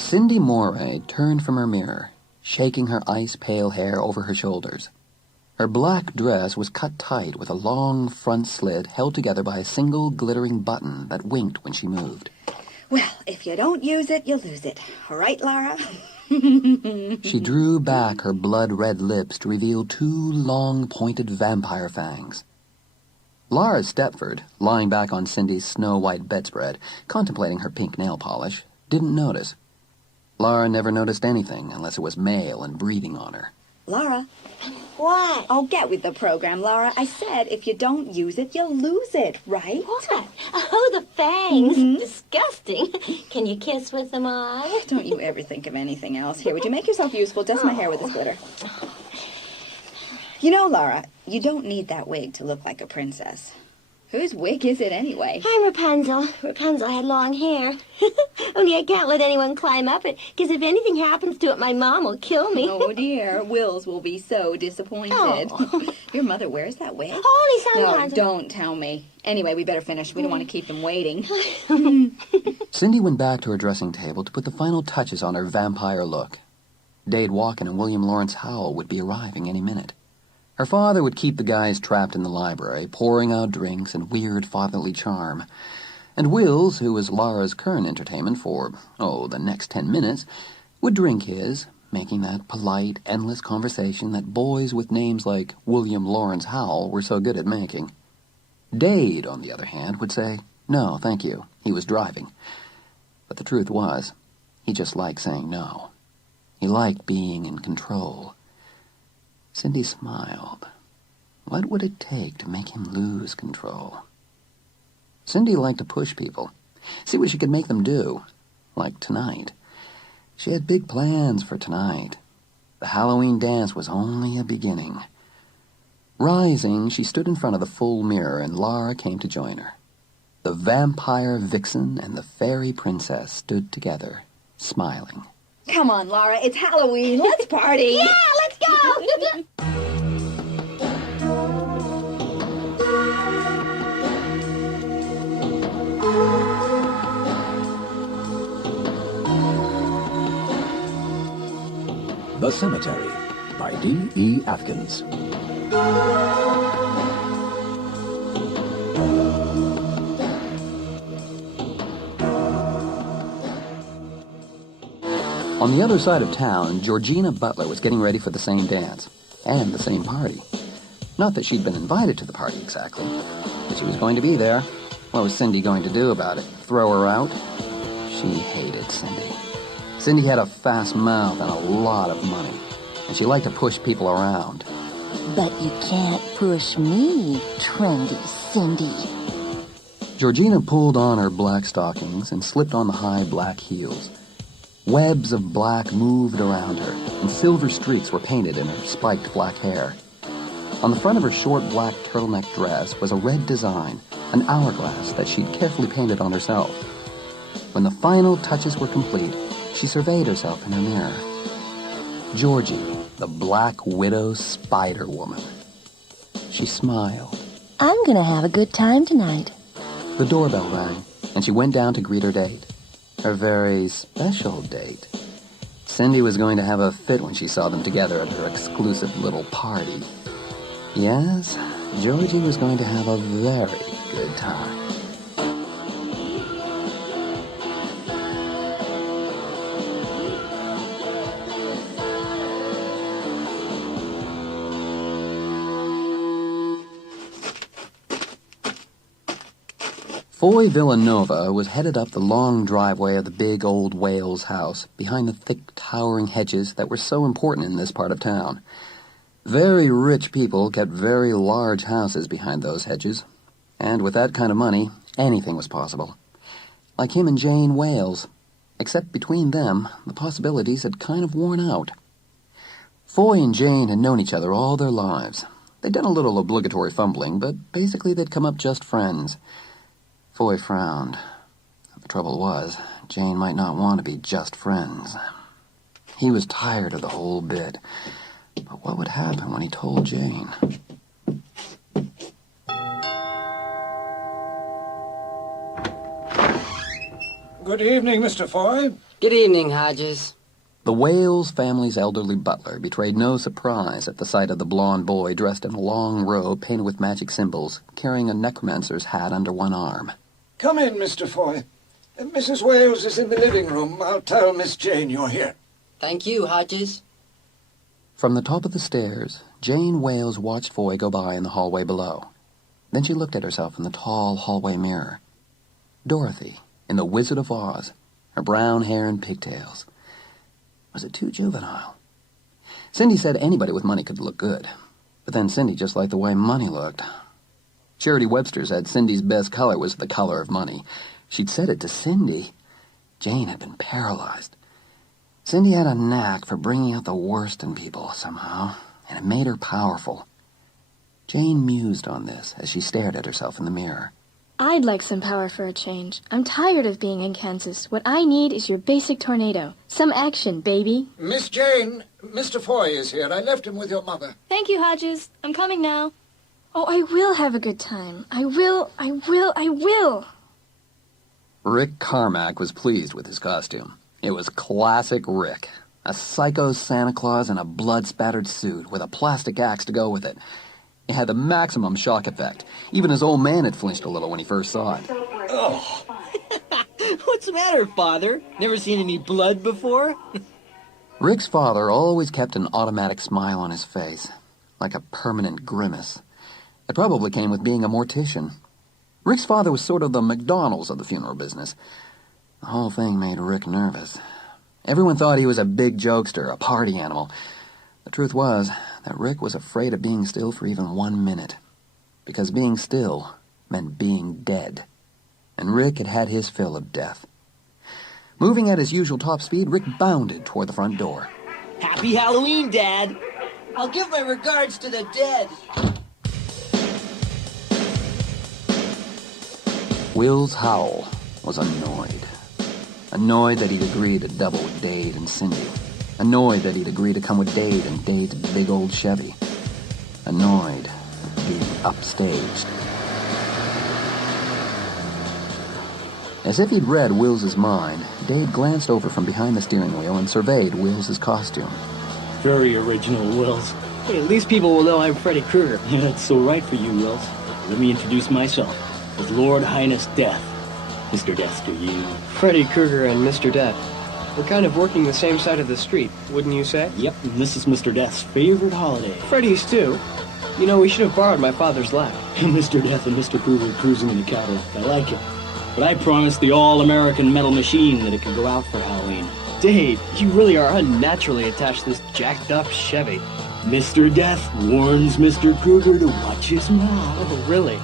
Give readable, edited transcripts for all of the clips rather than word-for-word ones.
Cindy Moray turned from her mirror, shaking her ice-pale hair over her shoulders. Her black dress was cut tight with a long front slit held together by a single glittering button that winked when she moved. Well, if you don't use it, you lose it. All right, Laura? She drew back her blood-red lips to reveal two long, pointed vampire fangs. Laura Stepford, lying back on Cindy's snow-white bedspread, contemplating her pink nail polish, didn't notice. Laura never noticed anything unless it was male and breathing on her. Laura? What? Oh, get with the program, Laura. I said if you don't use it, you'll lose it, right? What? Oh, the fangs. Disgusting. Can you kiss with them on? Don't you ever think of anything else. Here, would you make yourself useful? Dust my hair with this glitter. You know, Laura, you don't need that wig to look like a princess. Whose wig is it anyway? I'm Rapunzel. Rapunzel had long hair. Only I can't let anyone climb up it, because if anything happens to it, my mom will kill me. Oh, dear. Wills will be so disappointed. Oh. Your mother wears that wig? Only sometimes. No, don't tell me. Anyway, we better finish. We don't want to keep them waiting. Cindy went back to her dressing table to put the final touches on her vampire look. Dade Walken and William Lawrence Howell would be arriving any minute. Her father would keep the guys trapped in the library, pouring out drinks and weird fatherly charm. And Wills, who was Laura's current entertainment for, the next 10 minutes, would drink his, making that polite, endless conversation that boys with names like William Lawrence Howell were so good at making. Dade, on the other hand, would say, no, thank you, he was driving. But the truth was, he just liked saying no. He liked being in control. Cindy smiled. What would it take to make him lose control? Cindy liked to push people, see what she could make them do, like tonight. She had big plans for tonight. The Halloween dance was only a beginning. Rising, she stood in front of the full mirror, and Laura came to join her. The vampire vixen and the fairy princess stood together, smiling. Come on, Laura, it's Halloween. Let's party. Yeah, let's go! The Cemetery by D.E. Athkins. On the other side of town, Georgina Butler was getting ready for the same dance, and the same party. Not that she'd been invited to the party exactly, but she was going to be there. What was Cindy going to do about it? Throw her out? She hated Cindy. Cindy had a fast mouth and a lot of money, and she liked to push people around. But you can't push me, trendy Cindy. Georgina pulled on her black stockings and slipped on the high black heels. Webs of black moved around her, and silver streaks were painted in her spiked black hair. On the front of her short black turtleneck dress was a red design, an hourglass that she'd carefully painted on herself. When the final touches were complete, she surveyed herself in her mirror. Georgie, the Black Widow Spider-Woman. She smiled. I'm gonna have a good time tonight. The doorbell rang, and she went down to greet her date. Her very special date. Cindy was going to have a fit when she saw them together at her exclusive little party. Yes, Georgie was going to have a very good time. Foy Villanova was headed up the long driveway of the big old Wales house behind the thick, towering hedges that were so important in this part of town. Very rich people kept very large houses behind those hedges, and with that kind of money, anything was possible. Like him and Jane Wales, except between them, the possibilities had kind of worn out. Foy and Jane had known each other all their lives. They'd done a little obligatory fumbling, but basically they'd come up just friends. Foy frowned. The trouble was, Jane might not want to be just friends. He was tired of the whole bit. But what would happen when he told Jane? Good evening, Mr. Foy. Good evening, Hodges. The Wales family's elderly butler betrayed no surprise at the sight of the blond boy dressed in a long robe painted with magic symbols, carrying a necromancer's hat under one arm. Come in, Mr. Foy. Mrs. Wales is in the living room. I'll tell Miss Jane you're here. Thank you, Hodges. From the top of the stairs, Jane Wales watched Foy go by in the hallway below. Then she looked at herself in the tall hallway mirror. Dorothy, in The Wizard of Oz, her brown hair and pigtails. Was it too juvenile? Cindy said anybody with money could look good, but then Cindy just liked the way money looked. Charity Webster said Cindy's best color was the color of money. She'd said it to Cindy. Jane had been paralyzed. Cindy had a knack for bringing out the worst in people somehow, and it made her powerful. Jane mused on this as she stared at herself in the mirror. I'd like some power for a change. I'm tired of being in Kansas. What I need is your basic tornado. Some action, baby. Miss Jane, Mr. Foy is here. I left him with your mother. Thank you, Hodges. I'm coming now. Oh, I will have a good time. I will. Rick Carmack was pleased with his costume. It was classic Rick. A psycho Santa Claus in a blood-spattered suit with a plastic axe to go with it. It had the maximum shock effect. Even his old man had flinched a little when he first saw it. Oh. What's the matter, Father? Never seen any blood before? Rick's father always kept an automatic smile on his face, like a permanent grimace. It probably came with being a mortician. Rick's father was sort of the McDonald's of the funeral business. The whole thing made Rick nervous. Everyone thought he was a big jokester, a party animal. The truth was that Rick was afraid of being still for even 1 minute, because being still meant being dead. And Rick had had his fill of death. Moving at his usual top speed, Rick bounded toward the front door. Happy Halloween, Dad. I'll give my regards to the dead. Wills Howell was annoyed. Annoyed that he'd agreed to double with Dade and Cindy. Annoyed that he'd agreed to come with Dade and Dade's big old Chevy. Annoyed at being upstaged. As if he'd read Wills's mind, Dade glanced over from behind the steering wheel and surveyed Wills's costume. Very original, Wills. Hey, at least people will know I'm Freddy Krueger. Yeah, that's so right for you, Wills. Let me introduce myself as Lord Highness Death. Mr. Death to you. Freddy Krueger and Mr. Death. We're kind of working the same side of the street, wouldn't you say? Yep, and this is Mr. Death's favorite holiday. Freddy's too. You know, we should have borrowed my father's laugh. Mr. Death and Mr. Krueger cruising in the Cadillac. I like it. But I promised the all-American metal machine that it could go out for Halloween. Dave, you really are unnaturally attached to this jacked-up Chevy. Mr. Death warns Mr. Krueger to watch his mouth. Oh, really?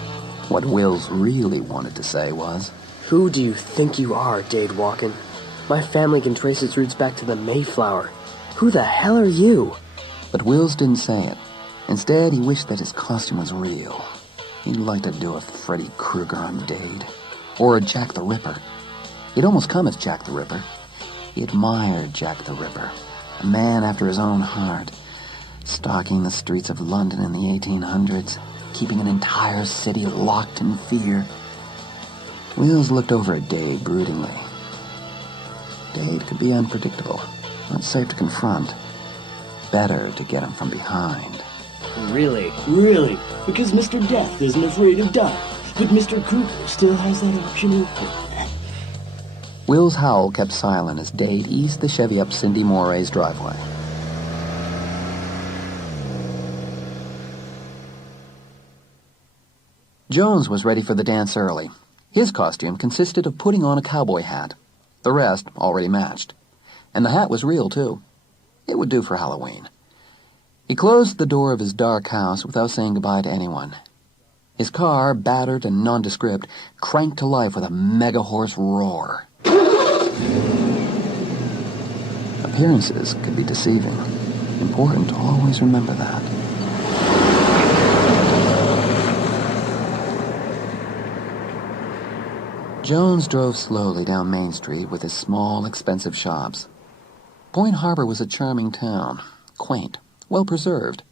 What Wills really wanted to say was, Who do you think you are, Dade Walken? My family can trace its roots back to the Mayflower. Who the hell are you? But Wills didn't say it. Instead, he wished that his costume was real. He'd like to do a Freddy Krueger on Dade. Or a Jack the Ripper. He'd almost come as Jack the Ripper. He admired Jack the Ripper, a man after his own heart, stalking the streets of London in the 1800s, keeping an entire city locked in fear. Wills looked over at Dade broodingly. Dade could be unpredictable, not safe to confront. Better to get him from behind. Really? Really? Because Mr. Death isn't afraid of dying. But Mr. Krueger still has that option open. Wills Howell kept silent as Dade eased the Chevy up Cindy Moray's driveway. Jones was ready for the dance early. His costume consisted of putting on a cowboy hat. The rest already matched. And the hat was real, too. It would do for Halloween. He closed the door of his dark house without saying goodbye to anyone. His car, battered and nondescript, cranked to life with a mega-horse roar. Appearances could be deceiving. Important to always remember that. Jones drove slowly down Main Street with his small, expensive shops. Point Harbor was a charming town, quaint, well-preserved.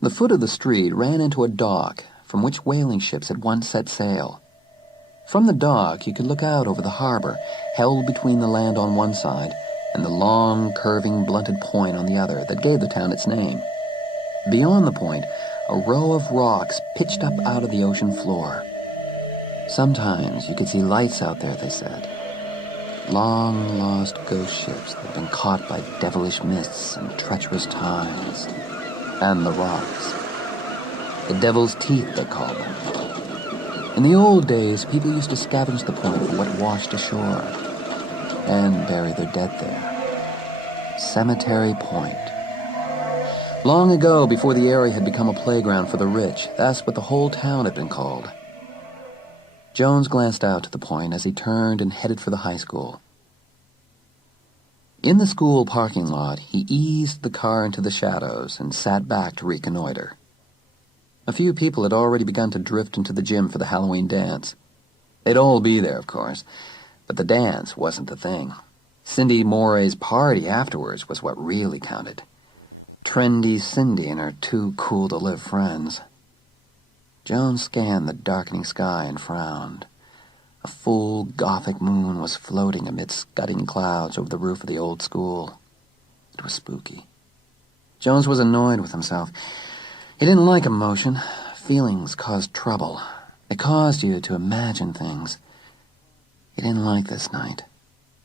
The foot of the street ran into a dock from which whaling ships had once set sail. From the dock, you could look out over the harbor, held between the land on one side and the long, curving, blunted point on the other that gave the town its name. Beyond the point, a row of rocks pitched up out of the ocean floor. Sometimes you could see lights out there, they said. Long-lost ghost ships that had been caught by devilish mists and treacherous tides. And the rocks. The devil's teeth, they called them. In the old days, people used to scavenge the point for what washed ashore and bury their dead there. Cemetery Point. Long ago, before the area had become a playground for the rich, that's what the whole town had been called. Jones glanced out to the point as he turned and headed for the high school. In the school parking lot, he eased the car into the shadows and sat back to reconnoiter. A few people had already begun to drift into the gym for the Halloween dance. They'd all be there, of course, but the dance wasn't the thing. Cindy Moray's party afterwards was what really counted. Trendy Cindy and her too-cool-to-live friends. Jones scanned the darkening sky and frowned. A full Gothic moon was floating amid scudding clouds over the roof of the old school. It was spooky. Jones was annoyed with himself. He didn't like emotion. Feelings caused trouble. They caused you to imagine things. He didn't like this night.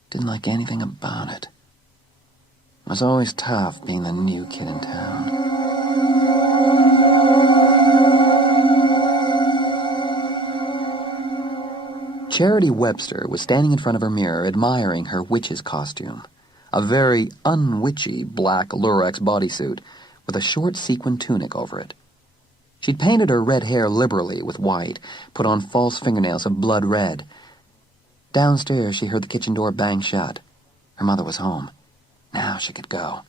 Didn't like anything about it. It was always tough being the new kid in town. Charity Webster was standing in front of her mirror admiring her witch's costume. A very unwitchy black Lurex bodysuit with a short sequin tunic over it. She'd painted her red hair liberally with white, put on false fingernails of blood red. Downstairs, she heard the kitchen door bang shut. Her mother was home. Now she could go.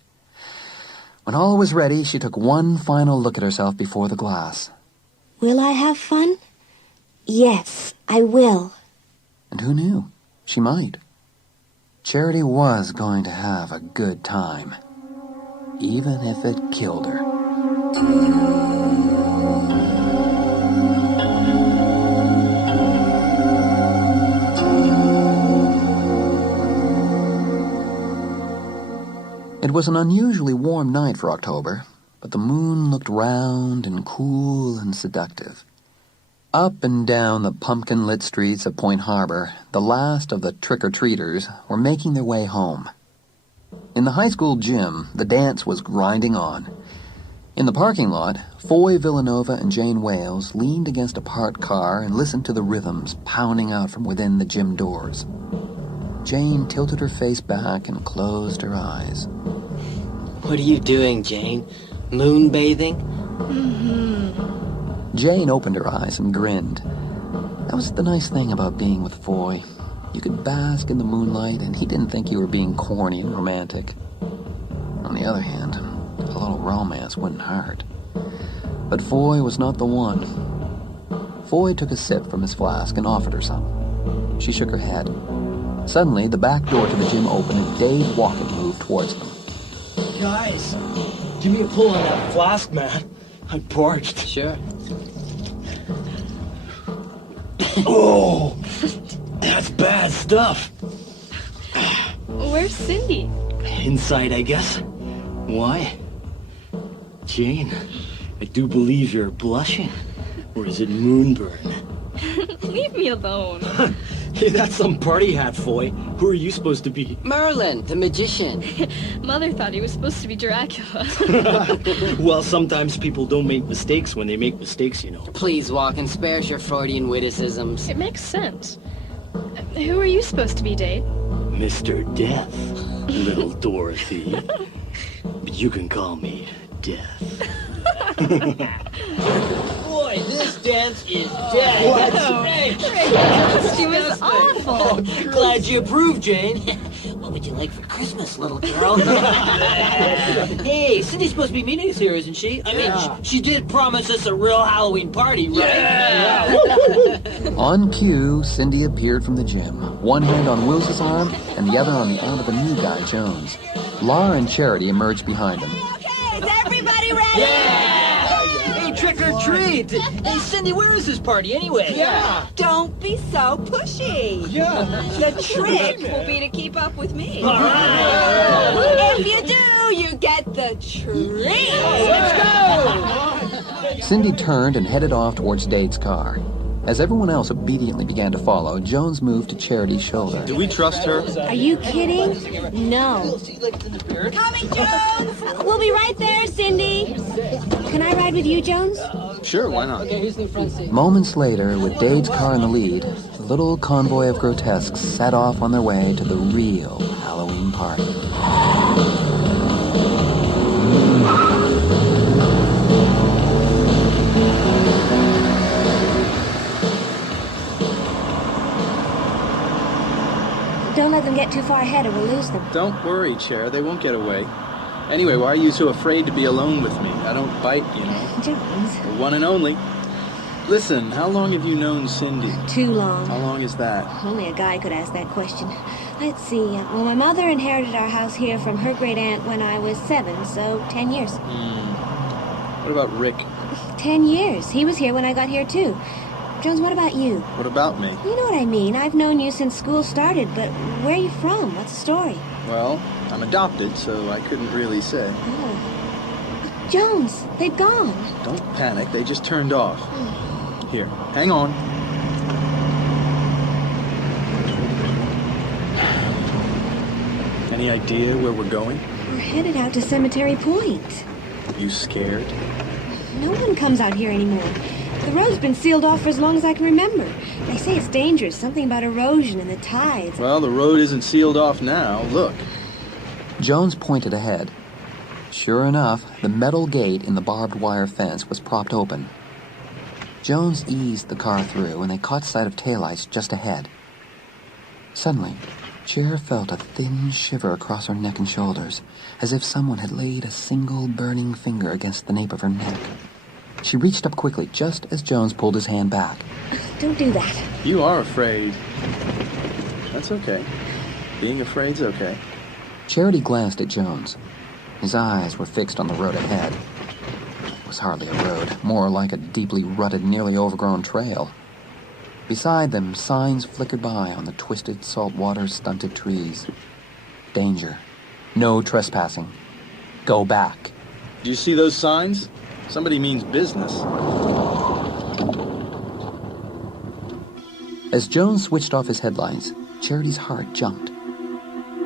When all was ready, she took one final look at herself before the glass. Will I have fun? Yes, I will. And who knew? She might. Charity was going to have a good time, even if it killed her. It was an unusually warm night for October, but the moon looked round and cool and seductive. Up and down the pumpkin-lit streets of Point Harbor, the last of the trick-or-treaters were making their way home. In the high school gym, the dance was grinding on. In the parking lot, Foy Villanova and Jane Wales leaned against a parked car and listened to the rhythms pounding out from within the gym doors. Jane tilted her face back and closed her eyes. What are you doing, Jane? Moonbathing? Jane opened her eyes and grinned. That was the nice thing about being with Foy. You could bask in the moonlight, and he didn't think you were being corny and romantic. On the other hand, a little romance wouldn't hurt. But Foy was not the one. Foy took a sip from his flask and offered her some. She shook her head. Suddenly, the back door to the gym opened and Dave Walken moved towards them. Guys, give me a pull on that flask, man. I'm parched. Sure. Oh, that's bad stuff. Where's Cindy? Inside, I guess. Why? Jane, I do believe you're blushing. Or is it moonburn? Leave me alone. Hey, that's some party hat, Foy. Who are you supposed to be? Merlin, the magician. Mother thought he was supposed to be Dracula. Well, sometimes people don't make mistakes when they make mistakes, you know. Please, Walken, spare your Freudian witticisms. It makes sense. Who are you supposed to be, Dave? Mr. Death, little Dorothy. But you can call me Death. Boy, this dance is dead. What? She was awful. Oh, glad you approve, Jane. What would you like for Christmas, little girl? Hey, Cindy's supposed to be meeting us here, isn't she? I mean, she did promise us a real Halloween party, right? Yeah. On cue, Cindy appeared from the gym, one hand on Will's arm and the other on the arm of the new guy, Jones. Laura and Charity emerged behind them. Okay, is everybody ready? Yeah! Hey, trick or treat. Hey, Cindy, where is this party anyway? Yeah. Don't be so pushy. Yeah. The trick will be to keep up with me. All right. If you do, you get the treat. Let's go. Cindy turned and headed off towards Dade's car. As everyone else obediently began to follow, Jones moved to Charity's shoulder. Do we trust her? Are you kidding? No. Coming, Jones. We'll be right there, Cindy. Can I ride with you, Jones? Sure, why not? Okay, who's in the front seat? Moments later, with Dade's car in the lead, the little convoy of grotesques set off on their way to the real Halloween party. Don't let them get too far ahead or we'll lose them. Don't worry, Chair. They won't get away. Anyway, why are you so afraid to be alone with me? I don't bite, you know. Jones. The one and only. Listen, how long have you known Cindy? Too long. How long is that? Only a guy could ask that question. Let's see. Well, my mother inherited our house here from her great aunt when I was 7, so 10 years. What about Rick? 10 years. He was here when I got here, too. Jones, what about you? What about me? You know what I mean. I've known you since school started, but where are you from? What's the story? Well, I'm adopted, so I couldn't really say. Oh. Jones, they've gone. Don't panic. They just turned off. Here, hang on. Any idea where we're going? We're headed out to Cemetery Point. You scared? No one comes out here anymore. The road's been sealed off for as long as I can remember. They say it's dangerous, something about erosion and the tides. Well, the road isn't sealed off now. Look. Jones pointed ahead. Sure enough, the metal gate in the barbed wire fence was propped open. Jones eased the car through, and they caught sight of taillights just ahead. Suddenly, Cher felt a thin shiver across her neck and shoulders, as if someone had laid a single burning finger against the nape of her neck. She reached up quickly, just as Jones pulled his hand back. Don't do that. You are afraid. That's okay. Being afraid's okay. Charity glanced at Jones. His eyes were fixed on the road ahead. It was hardly a road, more like a deeply rutted, nearly overgrown trail. Beside them, signs flickered by on the twisted, saltwater, stunted trees. Danger. No trespassing. Go back. Do you see those signs? Somebody means business. As Jones switched off his headlights, Charity's heart jumped.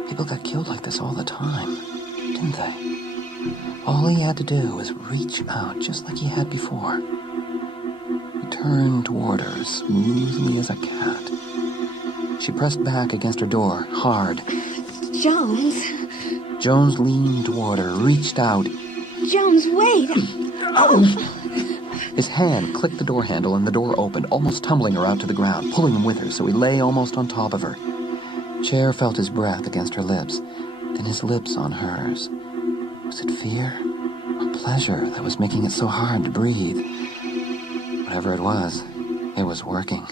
People got killed like this all the time, didn't they? All he had to do was reach out just like he had before. He turned toward her smoothly as a cat. She pressed back against her door, hard. Jones. Jones leaned toward her, reached out. Jones, wait. His hand clicked the door handle and the door opened, almost tumbling her out to the ground, pulling him with her so he lay almost on top of her. Cher felt his breath against her lips, then his lips on hers. Was it fear or pleasure that was making it so hard to breathe? Whatever it was working.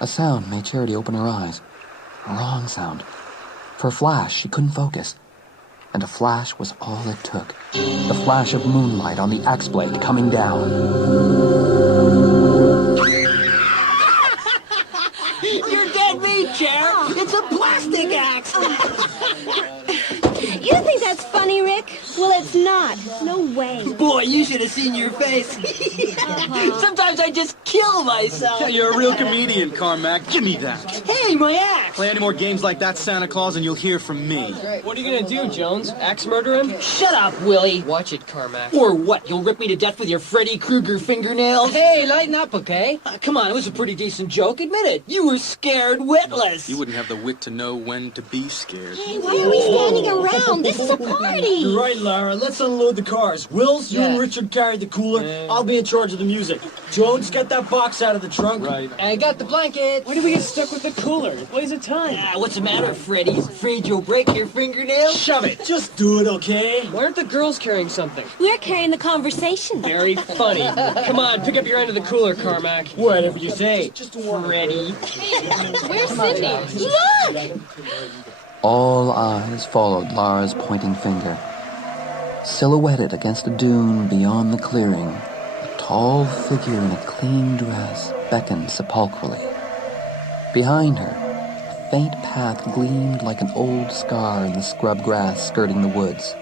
A sound made Charity open her eyes. A wrong sound. For a flash, she couldn't focus. And a flash was all it took. The flash of moonlight on the axe blade coming down. You're dead meat, Chair. It's a plastic axe. You think that's funny, Rick? Well, it's not. No way. Boy, you should have seen your face. Sometimes I just kill myself. Yeah, you're a real comedian, Carmack. Give me that. Hey, my axe. Play any more games like that, Santa Claus, and you'll hear from me. What are you gonna do, Jones? Axe murder him? Shut up, Willie. Watch it, Carmack. Or what? You'll rip me to death with your Freddy Krueger fingernails? Hey, lighten up, okay? Come on, it was a pretty decent joke. Admit it. You were scared witless. You wouldn't have the wit to know when to be scared. Hey, why are we standing around? This is a party. You're right, Lara. Let's unload the cars. Wills, you and Richard carry the cooler. I'll be in charge of the music. Jones, get that box out of the trunk. Right. I got the blanket. Why do we get stuck with the cooler? It weighs a ton. What's the matter, Freddy? Afraid you'll break your fingernails? Shove it. Just do it, okay? Why aren't the girls carrying something? We're carrying the conversation. Very funny. Come on, pick up your end of the cooler, Carmack. Whatever you say. Freddy. Where's Cindy? Look! All eyes followed Lara's pointing finger. Silhouetted against a dune beyond the clearing, a tall figure in a clean dress beckoned sepulchrally. Behind her, a faint path gleamed like an old scar in the scrub grass skirting the woods.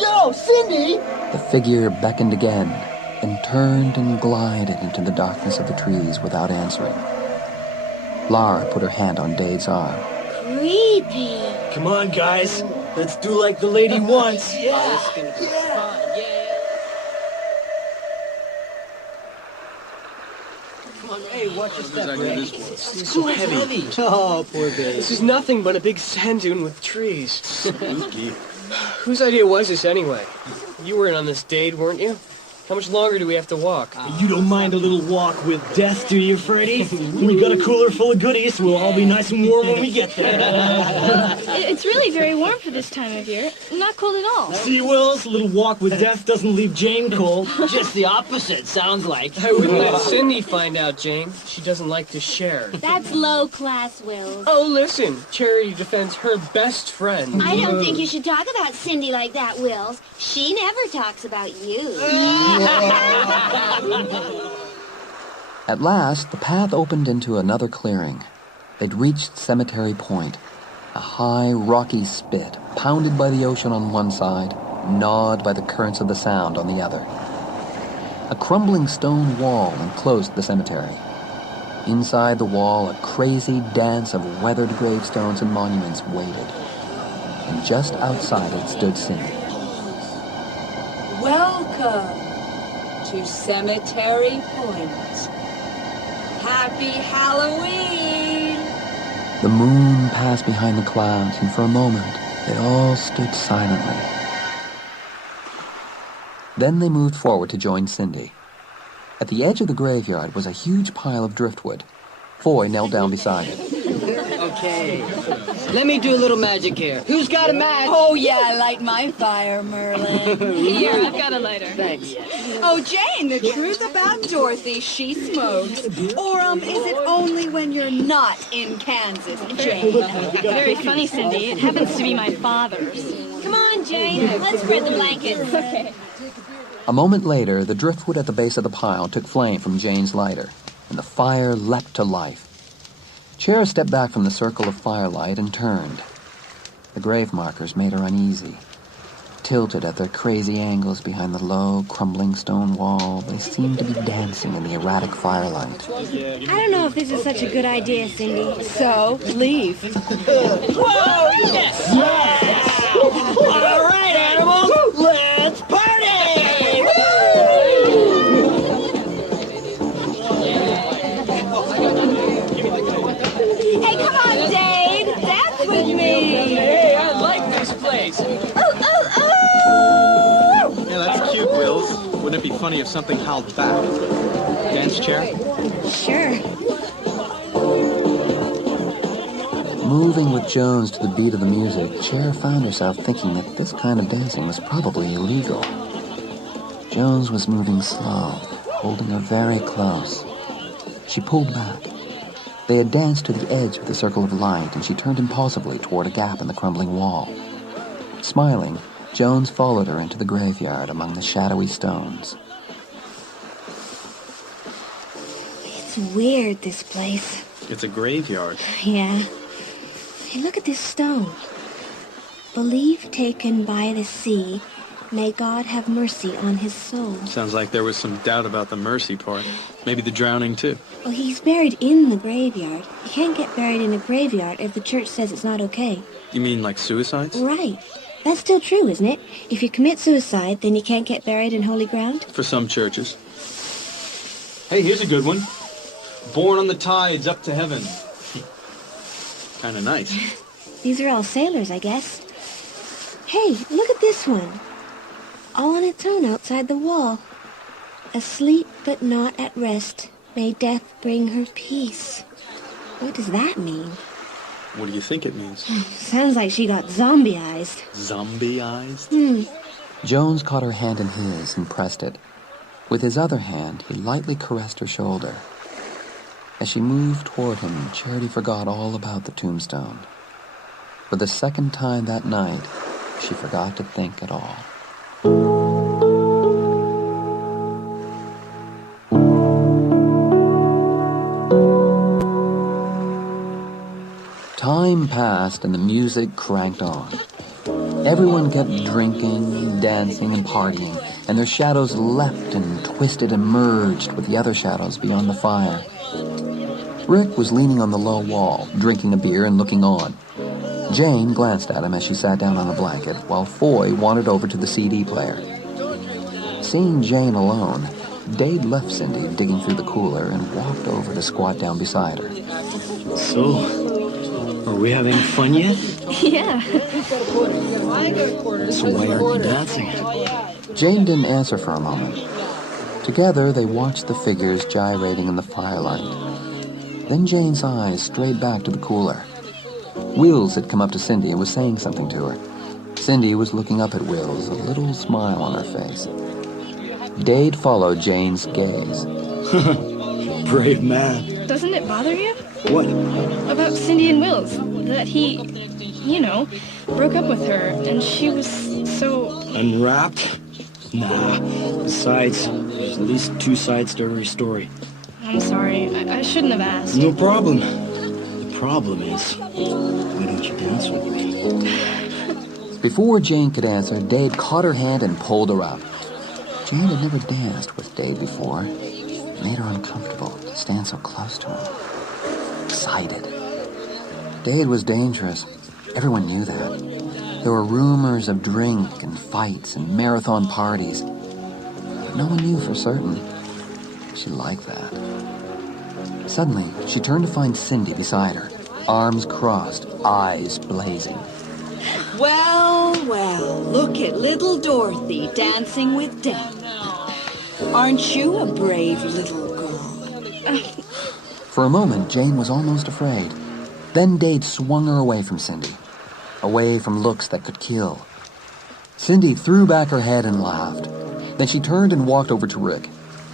Yo, Cindy! The figure beckoned again and turned and glided into the darkness of the trees without answering. Lara put her hand on Dade's arm. Creepy. Come on, guys. Let's do like the lady wants. Yeah. Come on, hey, watch your step, Ray. It's so heavy. Oh, poor baby. This is nothing but a big sand dune with trees. Spooky. Whose idea was this anyway? You were in on this date, weren't you? How much longer do we have to walk? You don't mind a little walk with death, do you, Freddy? We got a cooler full of goodies, so we'll all be nice and warm when we get there. It's really very warm for this time of year. Not cold at all. See, Wills, a little walk with death doesn't leave Jane cold. Just the opposite, sounds like. I wouldn't let Cindy find out, Jane. She doesn't like to share. That's low class, Will. Oh, listen. Charity defends her best friend. I don't think you should talk about Cindy like that, Wills. She never talks about you. At last, the path opened into another clearing. They'd reached Cemetery Point, a high, rocky spit, pounded by the ocean on one side, gnawed by the currents of the Sound on the other. A crumbling stone wall enclosed the cemetery. Inside the wall, a crazy dance of weathered gravestones and monuments waited. And just outside it stood Cindy. Welcome to Cemetery Point. Happy Halloween! The moon passed behind the clouds, and for a moment, they all stood silently. Then they moved forward to join Cindy. At the edge of the graveyard was a huge pile of driftwood. Foy knelt down beside it. Okay. Let me do a little magic here. Who's got a match? Oh, yeah, light my fire, Merlin. Here, I've got a lighter. Thanks. Oh, Jane, the truth about Dorothy, she smokes. Or, is it only when you're not in Kansas, Jane? Very funny, Cindy. It happens to be my father's. Come on, Jane. Let's spread the blankets. Okay. A moment later, the driftwood at the base of the pile took flame from Jane's lighter, and the fire leapt to life. Cher stepped back from the circle of firelight and turned. The grave markers made her uneasy. Tilted at their crazy angles behind the low, crumbling stone wall, they seemed to be dancing in the erratic firelight. I don't know if this is such a good idea, Cindy. So, leave. Whoa, yes! Yes! All right, animals, let's party! Hey, come on, Dave. Dance with me. Hey, I like this place. Yeah, that's cute, Wills. Wouldn't it be funny if something howled back? Dance chair? Sure. Moving with Jones to the beat of the music, Cher found herself thinking that this kind of dancing was probably illegal. Jones was moving slow, holding her very close. She pulled back. They had danced to the edge of the circle of light, and she turned impulsively toward a gap in the crumbling wall. Smiling, Jones followed her into the graveyard among the shadowy stones. It's weird, this place. It's a graveyard. Yeah. Hey, look at this stone. Believe taken by the sea, may God have mercy on his soul. Sounds like there was some doubt about the mercy part. Maybe the drowning, too. Well, he's buried in the graveyard. You can't get buried in a graveyard if the church says it's not okay. You mean like suicides? Right. That's still true, isn't it? If you commit suicide, then you can't get buried in holy ground? For some churches. Hey, here's a good one. Born on the tides up to heaven. Kind of nice. These are all sailors, I guess. Hey, look at this one. All on its own outside the wall. Asleep but not at rest, may death bring her peace. What does that mean? What do you think it means? Sounds like she got zombie-ized. Zombie-ized? Jones caught her hand in his and pressed it. With his other hand, he lightly caressed her shoulder. As she moved toward him, Charity forgot all about the tombstone. For the second time that night, she forgot to think at all. Time passed and the music cranked on. Everyone kept drinking, dancing, and partying, and their shadows leapt and twisted and merged with the other shadows beyond the fire. Rick was leaning on the low wall, drinking a beer and looking on. Jane glanced at him as she sat down on a blanket, while Foy wandered over to the CD player. Seeing Jane alone, Dade left Cindy digging through the cooler and walked over to squat down beside her. So, are we having fun yet? Yeah. So why aren't you dancing? Jane didn't answer for a moment. Together, they watched the figures gyrating in the firelight. Then Jane's eyes strayed back to the cooler. Wills had come up to Cindy and was saying something to her. Cindy was looking up at Wills, a little smile on her face. Dade followed Jane's gaze. Brave man. Doesn't it bother you? What? About Cindy and Wills. That he, broke up with her, and she was so... Unwrapped? Nah. Besides, there's at least two sides to every story. I'm sorry. I shouldn't have asked. No problem. The problem is, why don't you dance with me? Before Jane could answer, Dade caught her hand and pulled her up. Jane had never danced with Dade before. It made her uncomfortable to stand so close to him. Excited. Dade was dangerous. Everyone knew that. There were rumors of drink and fights and marathon parties. But no one knew for certain. She liked that. Suddenly, she turned to find Cindy beside her, arms crossed, eyes blazing. Well, look at little Dorothy dancing with death. Aren't you a brave little girl? For a moment, Jane was almost afraid. Then Dade swung her away from Cindy, away from looks that could kill. Cindy threw back her head and laughed. Then she turned and walked over to Rick.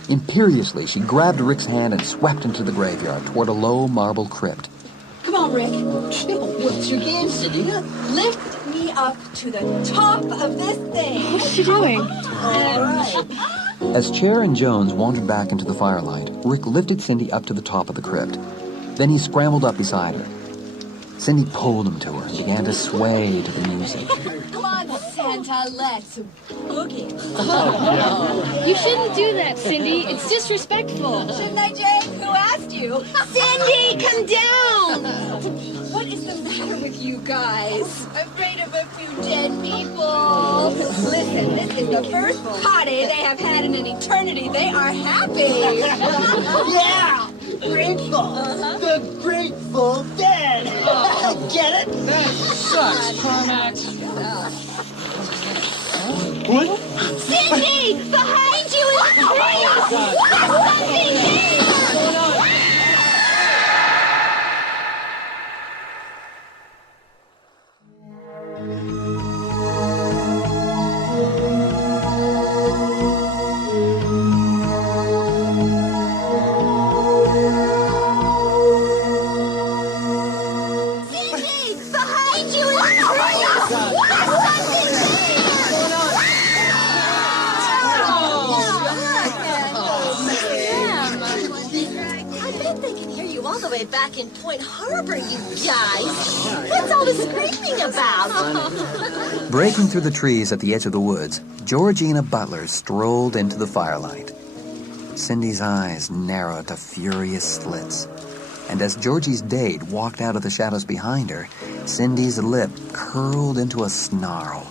Imperiously, she grabbed Rick's hand and swept into the graveyard toward a low marble crypt. Come on, Rick. What's your game, Cindy? Lift me up to the top of this thing. What's she doing? All right. As Chair and Jones wandered back into the firelight, Rick lifted Cindy up to the top of the crypt. Then he scrambled up beside her. Cindy pulled him to her and began to sway to the music. Come on, Santa, let's boogie. You shouldn't do that, Cindy. It's disrespectful. Shouldn't I, Jane? Who asked you? Cindy, come down! What is the matter with you guys? Afraid of a few dead people. Listen, this is the first party they have had in an eternity. They are happy. Yeah! Grateful. The Grateful Dead. Get it? That sucks, Carmax. What? Cindy! Behind you in the trees! What's something there? Back in Point Harbor, you guys. What's all the screaming about? Breaking through the trees at the edge of the woods, Georgina Butler strolled into the firelight. Cindy's eyes narrowed to furious slits. And as Georgie's Dade walked out of the shadows behind her, Cindy's lip curled into a snarl.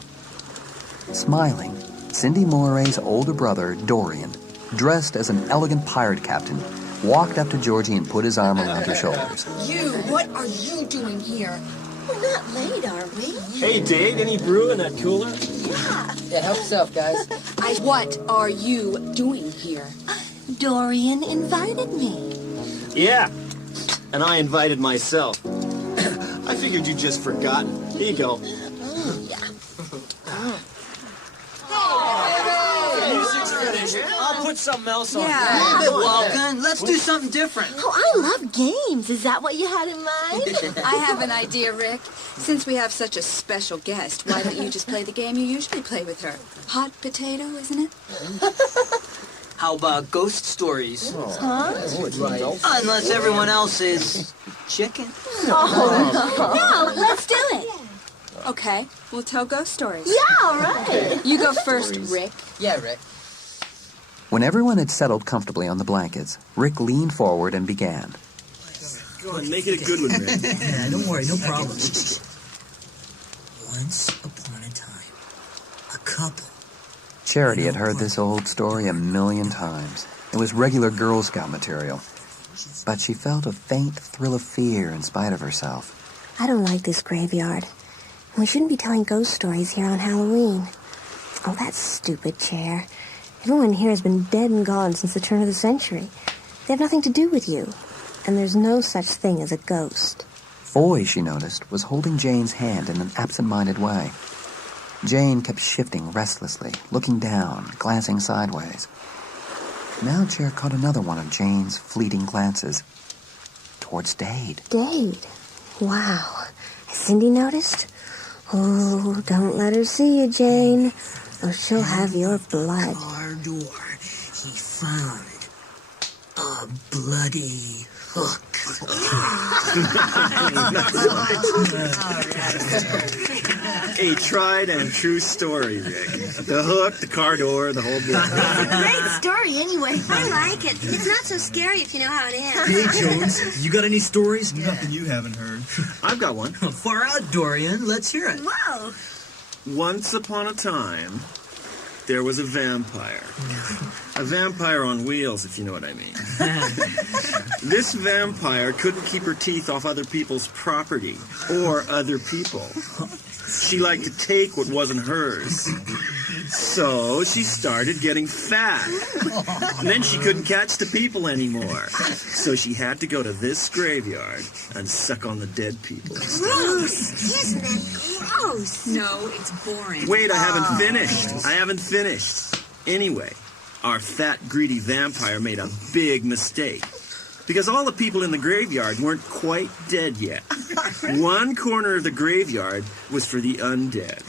Smiling, Cindy Moray's older brother, Dorian, dressed as an elegant pirate captain, walked up to Georgie and put his arm around her shoulders. You, what are you doing here? We're not late, are we? Hey, Dade, any brew in that cooler? Yeah, help yourself, guys. What are you doing here? Dorian invited me. Yeah, and I invited myself. I figured you'd just forgotten. Here you go. Yeah. Music's finished. I'll put put something else on. Yeah. Walken, let's do something different. Oh, I love games. Is that what you had in mind? I have an idea, Rick. Since we have such a special guest, why don't you just play the game you usually play with her? Hot potato, isn't it? How about ghost stories? Huh? Unless everyone else is chicken. No, let's do it. Okay, we'll tell ghost stories. Yeah, all right. You go first, Rick. Yeah, Rick. When everyone had settled comfortably on the blankets, Rick leaned forward and began. Go on, make it a good one, Rick. Yeah, don't worry, no problem. Once upon a time, a couple. Charity had heard this old story a million times. It was regular Girl Scout material. But she felt a faint thrill of fear in spite of herself. I don't like this graveyard. We shouldn't be telling ghost stories here on Halloween. Oh, that stupid chair. Everyone here has been dead and gone since the turn of the century. They have nothing to do with you. And there's no such thing as a ghost. Foy, she noticed, was holding Jane's hand in an absent-minded way. Jane kept shifting restlessly, looking down, glancing sideways. Now Chair caught another one of Jane's fleeting glances. Towards Dade. Dade? Wow. Has Cindy noticed? Oh, don't let her see you, Jane, or she'll have your blood. Car door. He found a bloody hook. A tried and true story, Rick. The hook, the car door, the whole bit. Great story, anyway. I like it. It's not so scary if you know how it ends. Hey, Jones, you got any stories? Nothing you haven't heard. I've got one. Far out, Dorian. Let's hear it. Whoa. Once upon a time, there was a vampire. A vampire on wheels, if you know what I mean. This vampire couldn't keep her teeth off other people's property or other people. She liked to take what wasn't hers. So she started getting fat. And then she couldn't catch the people anymore. So she had to go to this graveyard and suck on the dead people. Gross! Isn't it gross? No, it's boring. Wait, I haven't finished. Anyway, our fat, greedy vampire made a big mistake. Because all the people in the graveyard weren't quite dead yet. One corner of the graveyard was for the undead.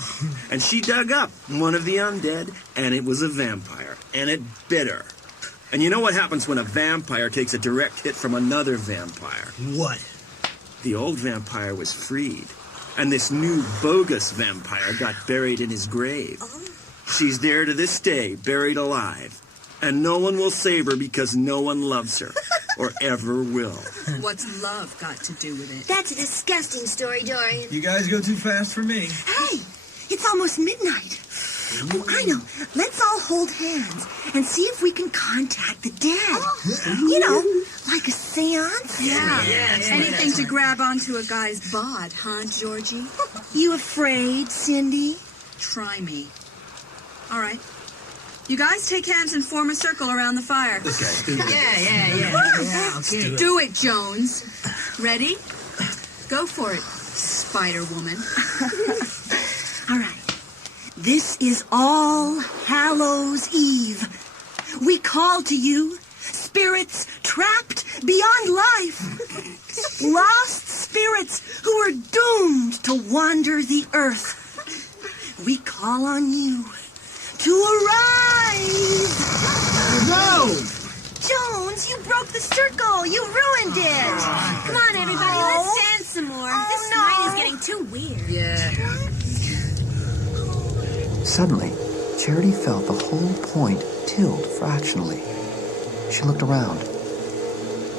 And she dug up one of the undead, and it was a vampire. And it bit her. And you know what happens when a vampire takes a direct hit from another vampire? What? The old vampire was freed. And this new bogus vampire got buried in his grave. She's there to this day, buried alive. And no one will save her because no one loves her. Or ever will. What's love got to do with it? That's a disgusting story, Dorian. You guys go too fast for me. Hey, it's almost midnight. Oh, I know. Let's all hold hands and see if we can contact the dead. You know, like a seance. Yeah. Anything to grab onto a guy's bod, huh, Georgie? You afraid, Cindy? Try me. All right. You guys take hands and form a circle around the fire. Okay. Yeah, okay. Do it, Jones. Ready? Go for it, Spider-Woman. All right. This is All Hallows Eve. We call to you, spirits trapped beyond life. Lost spirits who are doomed to wander the earth. We call on you to arise! No! Jones, you broke the circle! You ruined it! Come on, everybody, let's dance some more. This night is getting too weird. Yeah. Suddenly, Charity felt the whole point tilt fractionally. She looked around.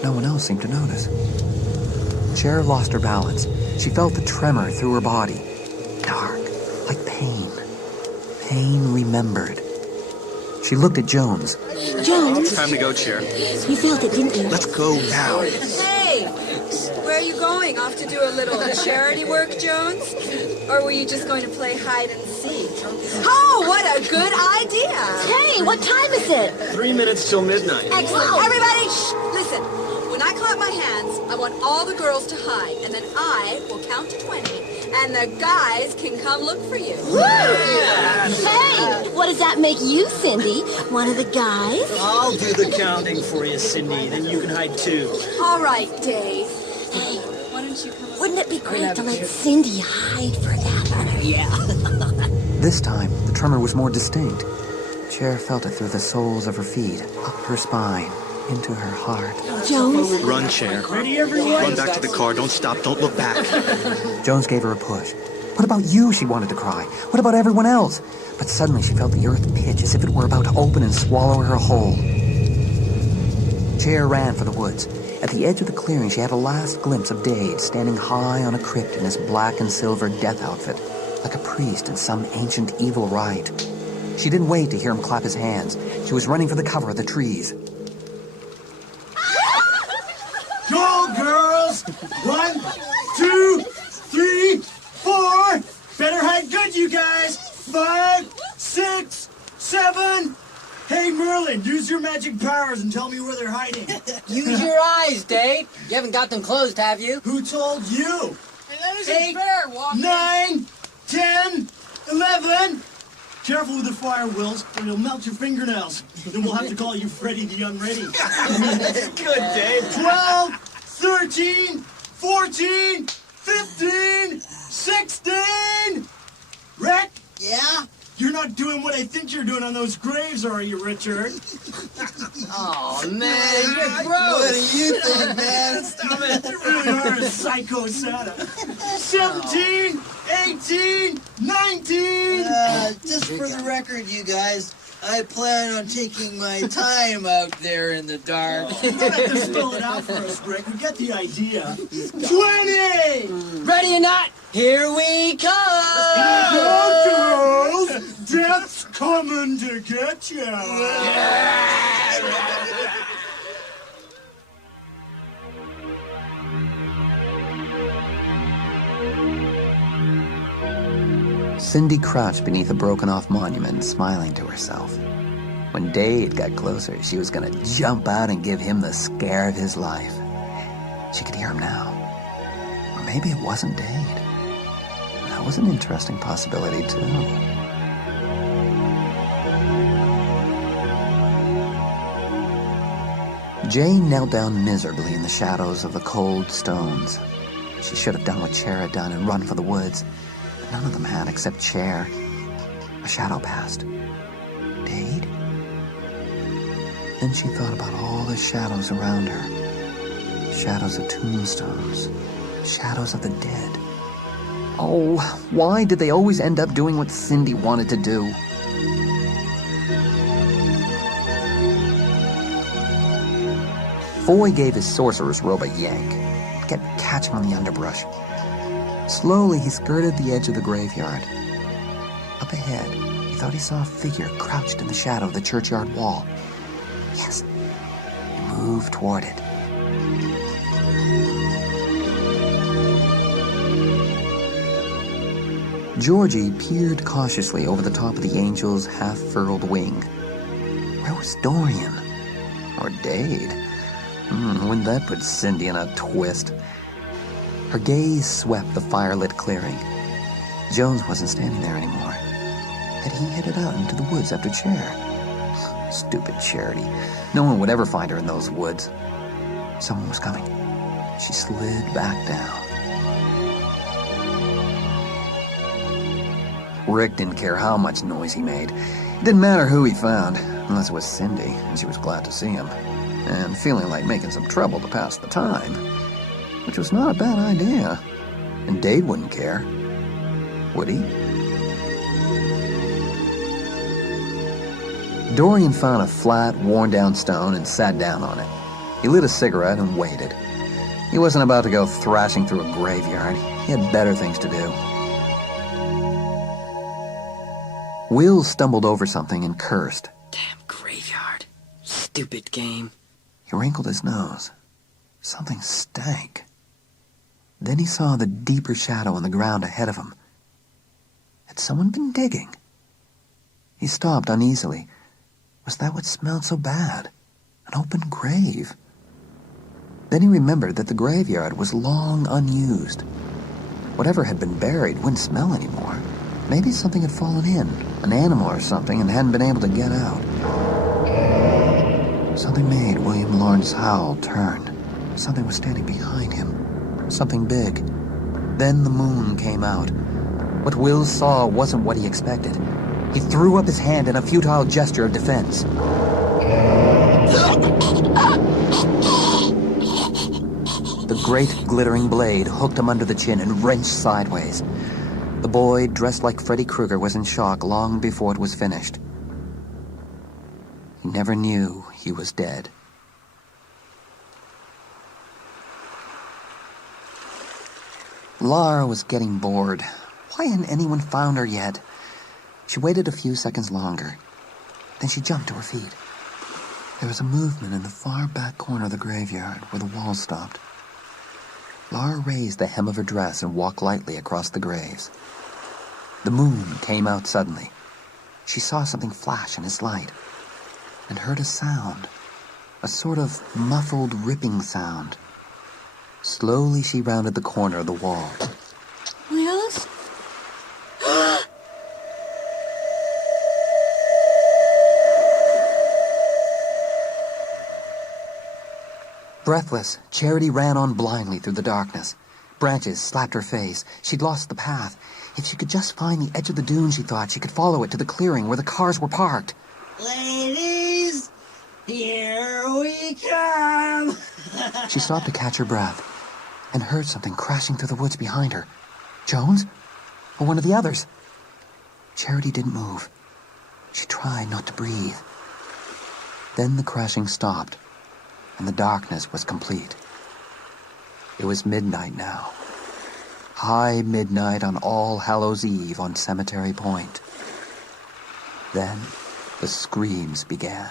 No one else seemed to notice. Cher lost her balance. She felt the tremor through her body. Dark, like pain. Pain remembered. She looked at Jones. Jones, Time to go, Chair. you felt it, didn't you? Let's go now. Hey! Where are you going? Off to do a little charity work, Jones? Or were you just going to play hide and seek? Oh, what a good idea! Hey, what time is it? 3 minutes till midnight. Excellent. Everybody, shh! Listen, when I clap my hands, I want all the girls to hide, and then I will count to 20, and the guys can come look for you. Hey, what does that make you, Cindy? One of the guys? I'll do the counting for you, Cindy. Then you can hide too. All right, Dave. Hey, Why don't you come? wouldn't it be great to let Cindy hide forever? Yeah. This time, the tremor was more distinct. Cher felt it through the soles of her feet, up her spine, into her heart. Jones? Run, Cher. Ready, everyone? Run back to the car. Don't stop. Don't look back. Jones gave her a push. What about you, she wanted to cry. What about everyone else? But suddenly she felt the earth pitch as if it were about to open and swallow her whole. Cher ran for the woods. At the edge of the clearing, she had a last glimpse of Dade standing high on a crypt in his black and silver death outfit, like a priest in some ancient evil rite. She didn't wait to hear him clap his hands. She was running for the cover of the trees. Go, girls! 1, 2, 3, 4! Better hide good, you guys! 5, 6, 7... Hey, Merlin, use your magic powers and tell me where they're hiding. Use your eyes, Dave. You haven't got them closed, have you? Who told you? Hey, that isn't 8, fair, Walker. 9, 10, 11... Careful with the fire, Wills, or you'll melt your fingernails. Then we'll have to call you Freddy the Unready. Good, Dave. 12, 13, 14, 15, 16! Rick? Yeah? You're not doing what I think you're doing on those graves, are you, Richard? Oh, man, you're gross. What do you think, man? Stop it. You really are a psycho Santa. 17, 18, 19. Just for the record, you guys, I plan on taking my time out there in the dark. You don't have to spell it out for us, Rick. We get the idea. 20! Ready or not, here we come! Go, girls! Death's coming to get you! Cindy crouched beneath a broken-off monument, smiling to herself. When Dade got closer, she was going to jump out and give him the scare of his life. She could hear him now. Or maybe it wasn't Dade. That was an interesting possibility, too. Jane knelt down miserably in the shadows of the cold stones. She should have done what Cher had done and run for the woods. But none of them had except Cher. A shadow passed. Dade? Then she thought about all the shadows around her. Shadows of tombstones. Shadows of the dead. Oh, why did they always end up doing what Cindy wanted to do? Foy gave his sorcerer's robe a yank. It kept catching on the underbrush. Slowly, he skirted the edge of the graveyard. Up ahead, he thought he saw a figure crouched in the shadow of the churchyard wall. Yes. He moved toward it. Georgie peered cautiously over the top of the angel's half-furled wing. Where was Dorian? Or Dade? Wouldn't that put Cindy in a twist? Her gaze swept the firelit clearing. Jones wasn't standing there anymore. Had he headed out into the woods after Cher? Stupid Charity. No one would ever find her in those woods. Someone was coming. She slid back down. Rick didn't care how much noise he made. It didn't matter who he found, unless it was Cindy, and she was glad to see him. And feeling like making some trouble to pass the time, which was not a bad idea. And Dade wouldn't care. Would he? Dorian found a flat, worn-down stone and sat down on it. He lit a cigarette and waited. He wasn't about to go thrashing through a graveyard. He had better things to do. Will stumbled over something and cursed. Damn graveyard. Stupid game. He wrinkled his nose. Something stank. Then he saw the deeper shadow on the ground ahead of him. Had someone been digging? He stopped uneasily. Was that what smelled so bad? An open grave. Then he remembered that the graveyard was long unused. Whatever had been buried wouldn't smell anymore. Maybe something had fallen in, an animal or something, and hadn't been able to get out. Something made William Lawrence Howell turn. Something was standing behind him. Something big. Then the moon came out. What Will saw wasn't what he expected. He threw up his hand in a futile gesture of defense. The great glittering blade hooked him under the chin and wrenched sideways. The boy, dressed like Freddy Krueger, was in shock long before it was finished. He never knew he was dead. Lara was getting bored. Why hadn't anyone found her yet? She waited a few seconds longer. Then she jumped to her feet. There was a movement in the far back corner of the graveyard where the wall stopped. Lara raised the hem of her dress and walked lightly across the graves. The moon came out suddenly. She saw something flash in its light and heard a sound, a sort of muffled ripping sound. Slowly she rounded the corner of the wall. Wills? Breathless, Charity ran on blindly through the darkness. Branches slapped her face. She'd lost the path. If she could just find the edge of the dune, she thought, she could follow it to the clearing where the cars were parked. Ladies, here we come. She stopped to catch her breath and heard something crashing through the woods behind her. Jones? Or one of the others? Charity didn't move. She tried not to breathe. Then the crashing stopped, and the darkness was complete. It was midnight now. High midnight on All Hallows Eve on Cemetery Point. Then the screams began.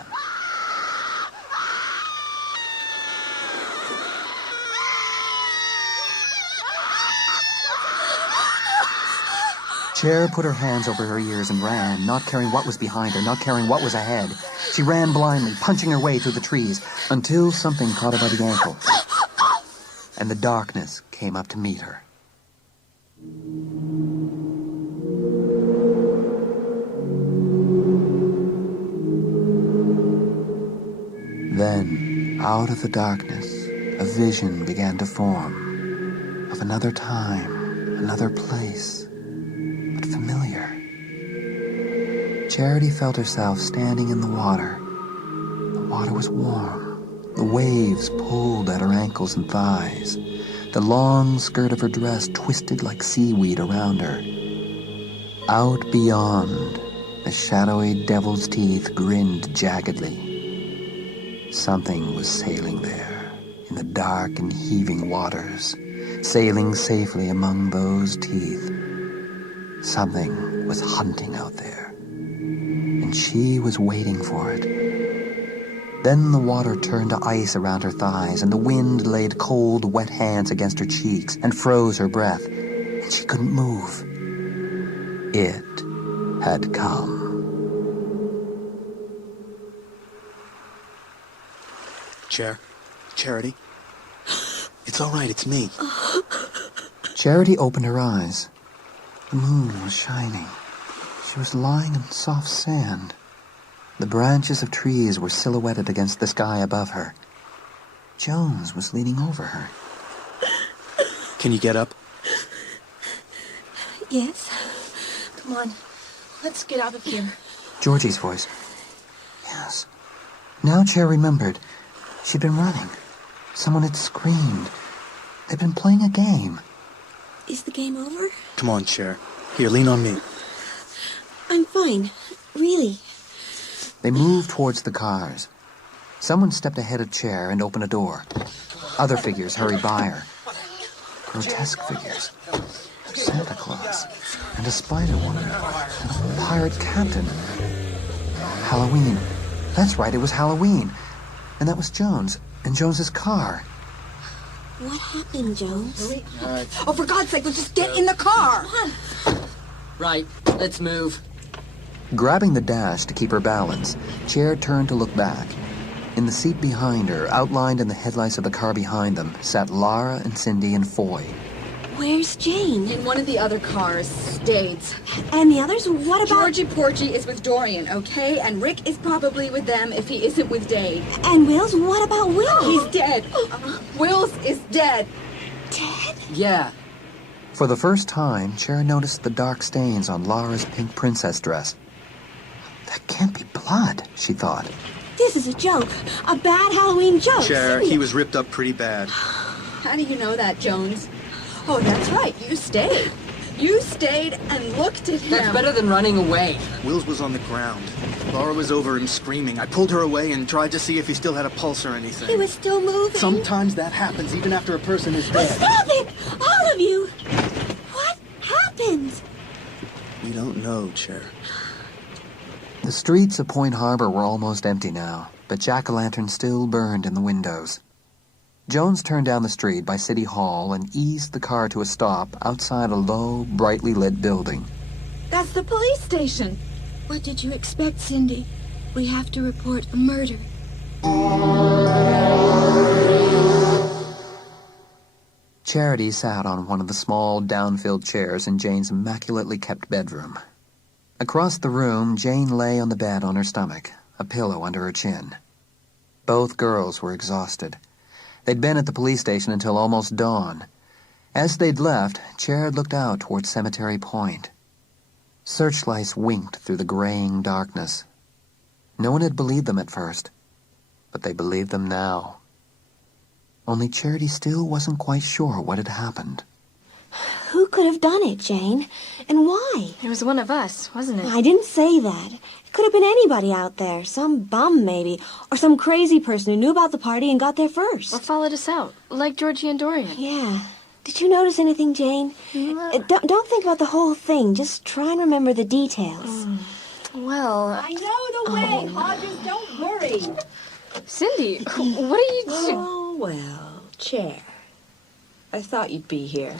Cher put her hands over her ears and ran, not caring what was behind her, not caring what was ahead. She ran blindly, punching her way through the trees, until something caught her by the ankle. And the darkness came up to meet her. Then, out of the darkness, a vision began to form of another time, another place, but familiar. Charity felt herself standing in the water. The water was warm. The waves pulled at her ankles and thighs. The long skirt of her dress twisted like seaweed around her. Out beyond, the shadowy devil's teeth grinned jaggedly. Something was sailing there, in the dark and heaving waters, sailing safely among those teeth. Something was hunting out there, and she was waiting for it. Then the water turned to ice around her thighs, and the wind laid cold, wet hands against her cheeks and froze her breath, and she couldn't move. It had come. Charity? It's all right, it's me. Charity opened her eyes. The moon was shining. She was lying in soft sand. The branches of trees were silhouetted against the sky above her. Jones was leaning over her. Can you get up? Yes. Come on, let's get out of here. Georgie's voice. Yes. Now Cher remembered. She'd been running. Someone had screamed. They'd been playing a game. Is the game over? Come on, Cher. Here, lean on me. I'm fine. Really. They moved towards the cars. Someone stepped ahead of Cher and opened a door. Other figures hurried by her. Grotesque figures. Santa Claus. And a Spider-Woman. And a pirate captain. Halloween. That's right, it was Halloween. And that was Jones. And Jones's car. What happened, Jones? Oh, for God's sake, let's just get in the car. Come on. Right, let's move. Grabbing the dash to keep her balance, Cher turned to look back. In the seat behind her, outlined in the headlights of the car behind them, sat Lara and Cindy and Foy. Where's Jane? In one of the other cars, Dade's. And the others? What about... Georgie Porgy is with Dorian, okay? And Rick is probably with them if he isn't with Dade. And Wills? What about Wills? He's dead. Wills is dead. Dead? Yeah. For the first time, Cher noticed the dark stains on Laura's pink princess dress. That can't be blood, she thought. This is a joke. A bad Halloween joke. Cher, he was ripped up pretty bad. How do you know that, Jones? Oh, that's right. You stayed. You stayed and looked at him. That's better than running away. Wills was on the ground. Laura was over him screaming. I pulled her away and tried to see if he still had a pulse or anything. He was still moving. Sometimes that happens even after a person is dead. Stop it! All of you! What happened? We don't know, Cher. The streets of Point Harbor were almost empty now, but jack-o'-lanterns still burned in the windows. Jones turned down the street by City Hall and eased the car to a stop outside a low, brightly lit building. That's the police station. What did you expect, Cindy? We have to report a murder. Charity sat on one of the small, down-filled chairs in Jane's immaculately kept bedroom. Across the room, Jane lay on the bed on her stomach, a pillow under her chin. Both girls were exhausted. They'd been at the police station until almost dawn. As they'd left, Cher looked out toward Cemetery Point. Searchlights winked through the graying darkness. No one had believed them at first, but they believed them now. Only Charity still wasn't quite sure what had happened. Who could have done it, Jane? And why? It was one of us, wasn't it? I didn't say that. It could have been anybody out there. Some bum, maybe. Or some crazy person who knew about the party and got there first. Or followed us out, like Georgie and Dorian. Yeah. Did you notice anything, Jane? Don't think about the whole thing. Just try and remember the details. Well... I know the way, Hodges. Don't worry. Cindy, what are you doing? Oh, well, Cher. I thought you'd be here.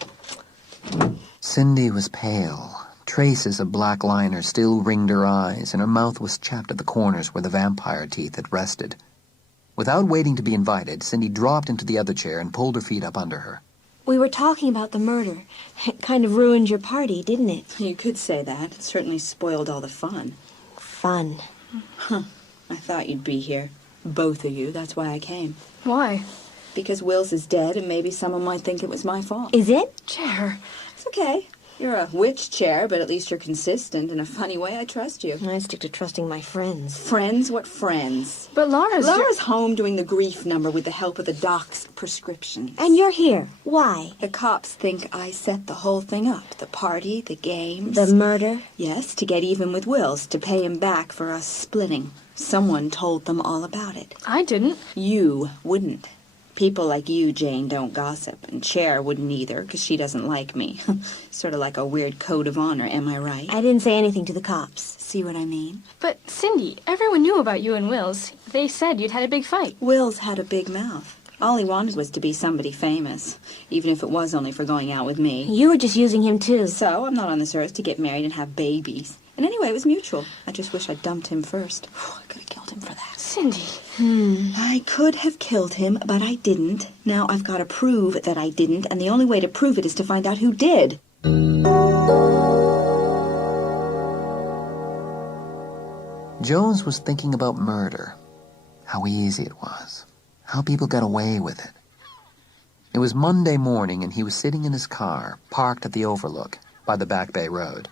Cindy was pale. Traces of black liner still ringed her eyes, and her mouth was chapped at the corners where the vampire teeth had rested. Without waiting to be invited, Cindy dropped into the other chair and pulled her feet up under her. We were talking about the murder. It kind of ruined your party, didn't it? You could say that. It certainly spoiled all the fun. Fun? Huh. I thought you'd be here. Both of you. That's why I came. Why? Because Wills is dead, and maybe someone might think it was my fault. Is it? Cher. It's okay. You're a witch, Cher, but at least you're consistent. In a funny way, I trust you. I stick to trusting my friends. Friends? What friends? But Laura's home doing the grief number with the help of the doc's prescriptions. And you're here. Why? The cops think I set the whole thing up. The party, the games. The murder? Yes, to get even with Wills, to pay him back for us splitting. Someone told them all about it. I didn't. You wouldn't. People like you, Jane, don't gossip, and Cher wouldn't either, because she doesn't like me. Sort of like a weird code of honor, am I right? I didn't say anything to the cops. See what I mean? But, Cindy, everyone knew about you and Wills. They said you'd had a big fight. Wills had a big mouth. All he wanted was to be somebody famous, even if it was only for going out with me. You were just using him, too. So, I'm not on this earth to get married and have babies. And anyway, it was mutual. I just wish I'd dumped him first. I could have killed him for that. Cindy. I could have killed him, but I didn't. Now I've got to prove that I didn't, and the only way to prove it is to find out who did. Jones was thinking about murder. How easy it was. How people got away with it. It was Monday morning, and he was sitting in his car, parked at the Overlook, by the Back Bay Road.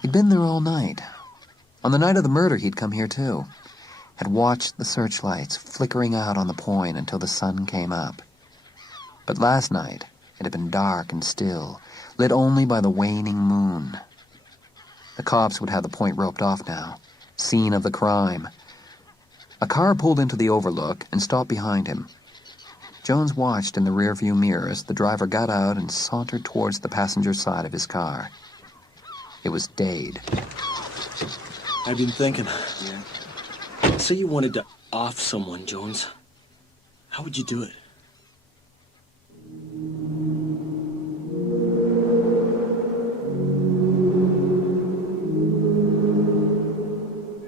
He'd been there all night. On the night of the murder, he'd come here, too. Had watched the searchlights flickering out on the point until the sun came up. But last night, it had been dark and still, lit only by the waning moon. The cops would have the point roped off now. Scene of the crime. A car pulled into the Overlook and stopped behind him. Jones watched in the rearview mirror as the driver got out and sauntered towards the passenger side of his car. It was Dade. I've been thinking. Yeah. Say you wanted to off someone, Jones. How would you do it?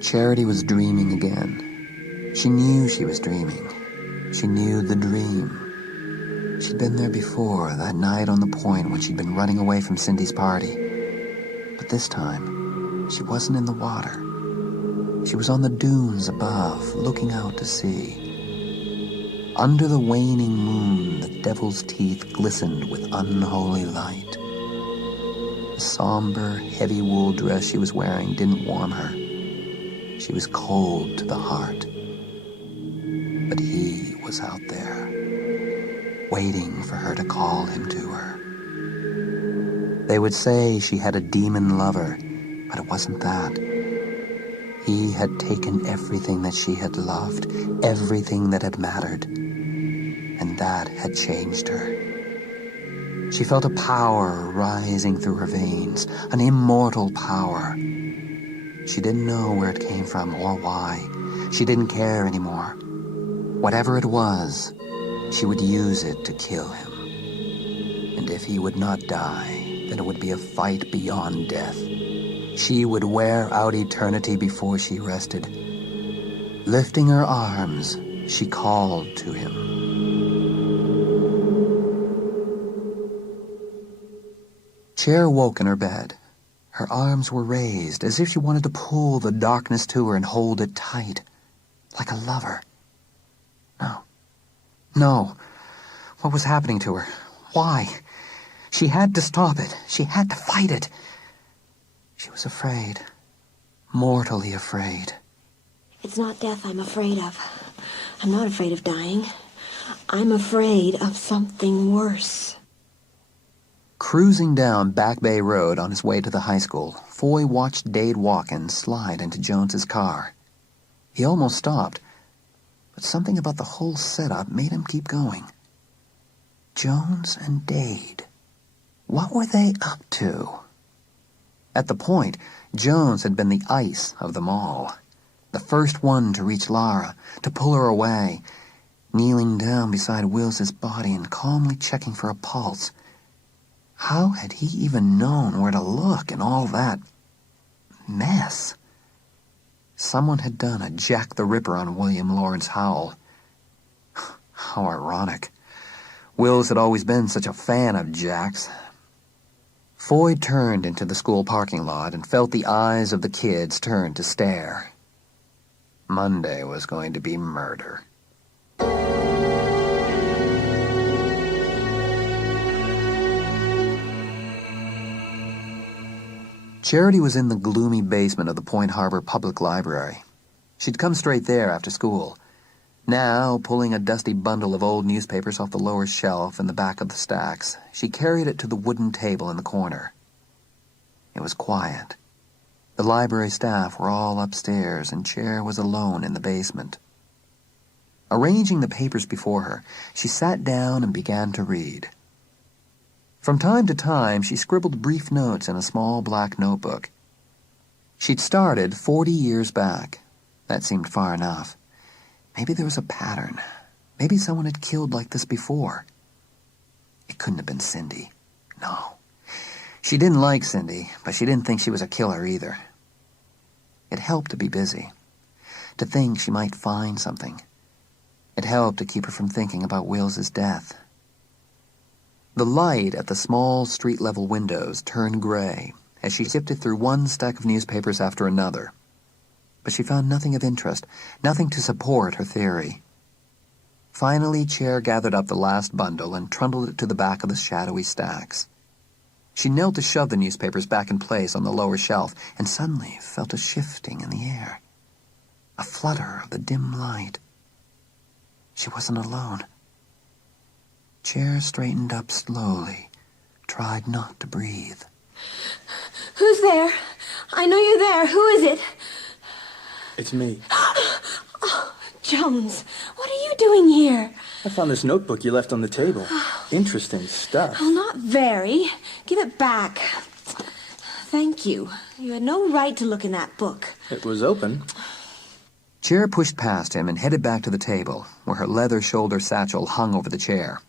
Charity was dreaming again. She knew she was dreaming. She knew the dream. She she'd been there before, that night on the point when she'd been running away from Cindy's party. But this time, she wasn't in the water. She was on the dunes above, looking out to sea. Under the waning moon, the devil's teeth glistened with unholy light. The somber, heavy wool dress she was wearing didn't warm her. She was cold to the heart. But he was out there, waiting for her to call him to her. They would say she had a demon lover, but it wasn't that. He had taken everything that she had loved, everything that had mattered, and that had changed her. She felt a power rising through her veins, an immortal power. She didn't know where it came from or why. She didn't care anymore. Whatever it was, she would use it to kill him. And if he would not die, then it would be a fight beyond death. She would wear out eternity before she rested. Lifting her arms, she called to him. Cher woke in her bed. Her arms were raised, as if she wanted to pull the darkness to her and hold it tight, like a lover. No. What was happening to her? Why? She had to stop it. She had to fight it. She was afraid. Mortally afraid. It's not death I'm afraid of. I'm not afraid of dying. I'm afraid of something worse. Cruising down Back Bay Road on his way to the high school, Foy watched Dade Watkins slide into Jones's car. He almost stopped, but something about the whole setup made him keep going. Jones and Dade. What were they up to? At the point, Jones had been the ice of them all. The first one to reach Lara, to pull her away, kneeling down beside Wills's body and calmly checking for a pulse. How had he even known where to look in all that mess? Someone had done a Jack the Ripper on William Lawrence Howell. How ironic. Wills had always been such a fan of Jack's. Foy turned into the school parking lot and felt the eyes of the kids turn to stare. Monday was going to be murder. Charity was in the gloomy basement of the Point Harbor Public Library. She'd come straight there after school. Now, pulling a dusty bundle of old newspapers off the lower shelf in the back of the stacks, she carried it to the wooden table in the corner. It was quiet. The library staff were all upstairs, and Cher was alone in the basement. Arranging the papers before her, she sat down and began to read. From time to time, she scribbled brief notes in a small black notebook. She'd started 40 years back. That seemed far enough. Maybe there was a pattern. Maybe someone had killed like this before. It couldn't have been Cindy. No. She didn't like Cindy, but she didn't think she was a killer either. It helped to be busy, to think she might find something. It helped to keep her from thinking about Wills's death. The light at the small street-level windows turned gray as she sifted through one stack of newspapers after another. But she found nothing of interest, nothing to support her theory. Finally, Cher gathered up the last bundle and trundled it to the back of the shadowy stacks. She knelt to shove the newspapers back in place on the lower shelf and suddenly felt a shifting in the air, a flutter of the dim light. She wasn't alone. Cher straightened up slowly, tried not to breathe. Who's there? I know you're there. Who is it? It's me. Oh, Jones, what are you doing here? I found this notebook you left on the table. Interesting stuff. Oh, not very. Give it back. Thank you. You had no right to look in that book. It was open. Cher pushed past him and headed back to the table, where her leather shoulder satchel hung over the chair.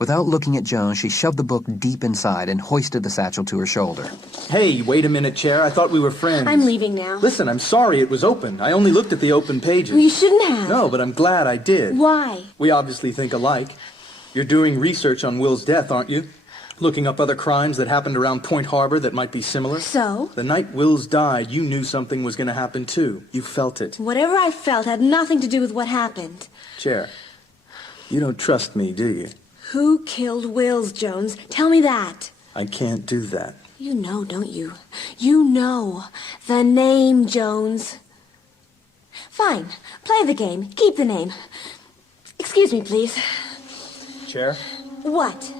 Without looking at Jones, she shoved the book deep inside and hoisted the satchel to her shoulder. Hey, wait a minute, Cher. I thought we were friends. I'm leaving now. Listen, I'm sorry it was open. I only looked at the open pages. Well, you shouldn't have. No, but I'm glad I did. Why? We obviously think alike. You're doing research on Will's death, aren't you? Looking up other crimes that happened around Point Harbor that might be similar? So? The night Will's died, you knew something was going to happen too. You felt it. Whatever I felt had nothing to do with what happened. Chair, you don't trust me, do you? Who killed Wills, Jones? Tell me that. I can't do that. You know, don't you? You know. The name, Jones. Fine. Play the game. Keep the name. Excuse me, please. Chair? What?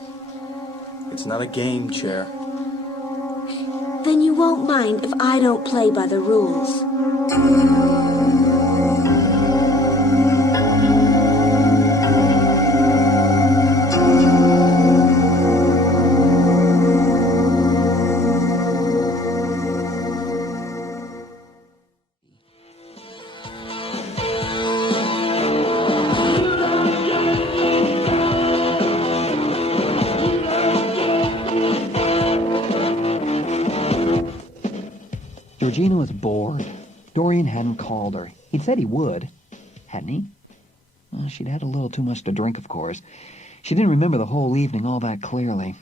It's not a game, Chair. Then you won't mind if I don't play by the rules. Georgina was bored. Dorian hadn't called her. He'd said he would. Hadn't he? Well, she'd had a little too much to drink, of course. She didn't remember the whole evening all that clearly.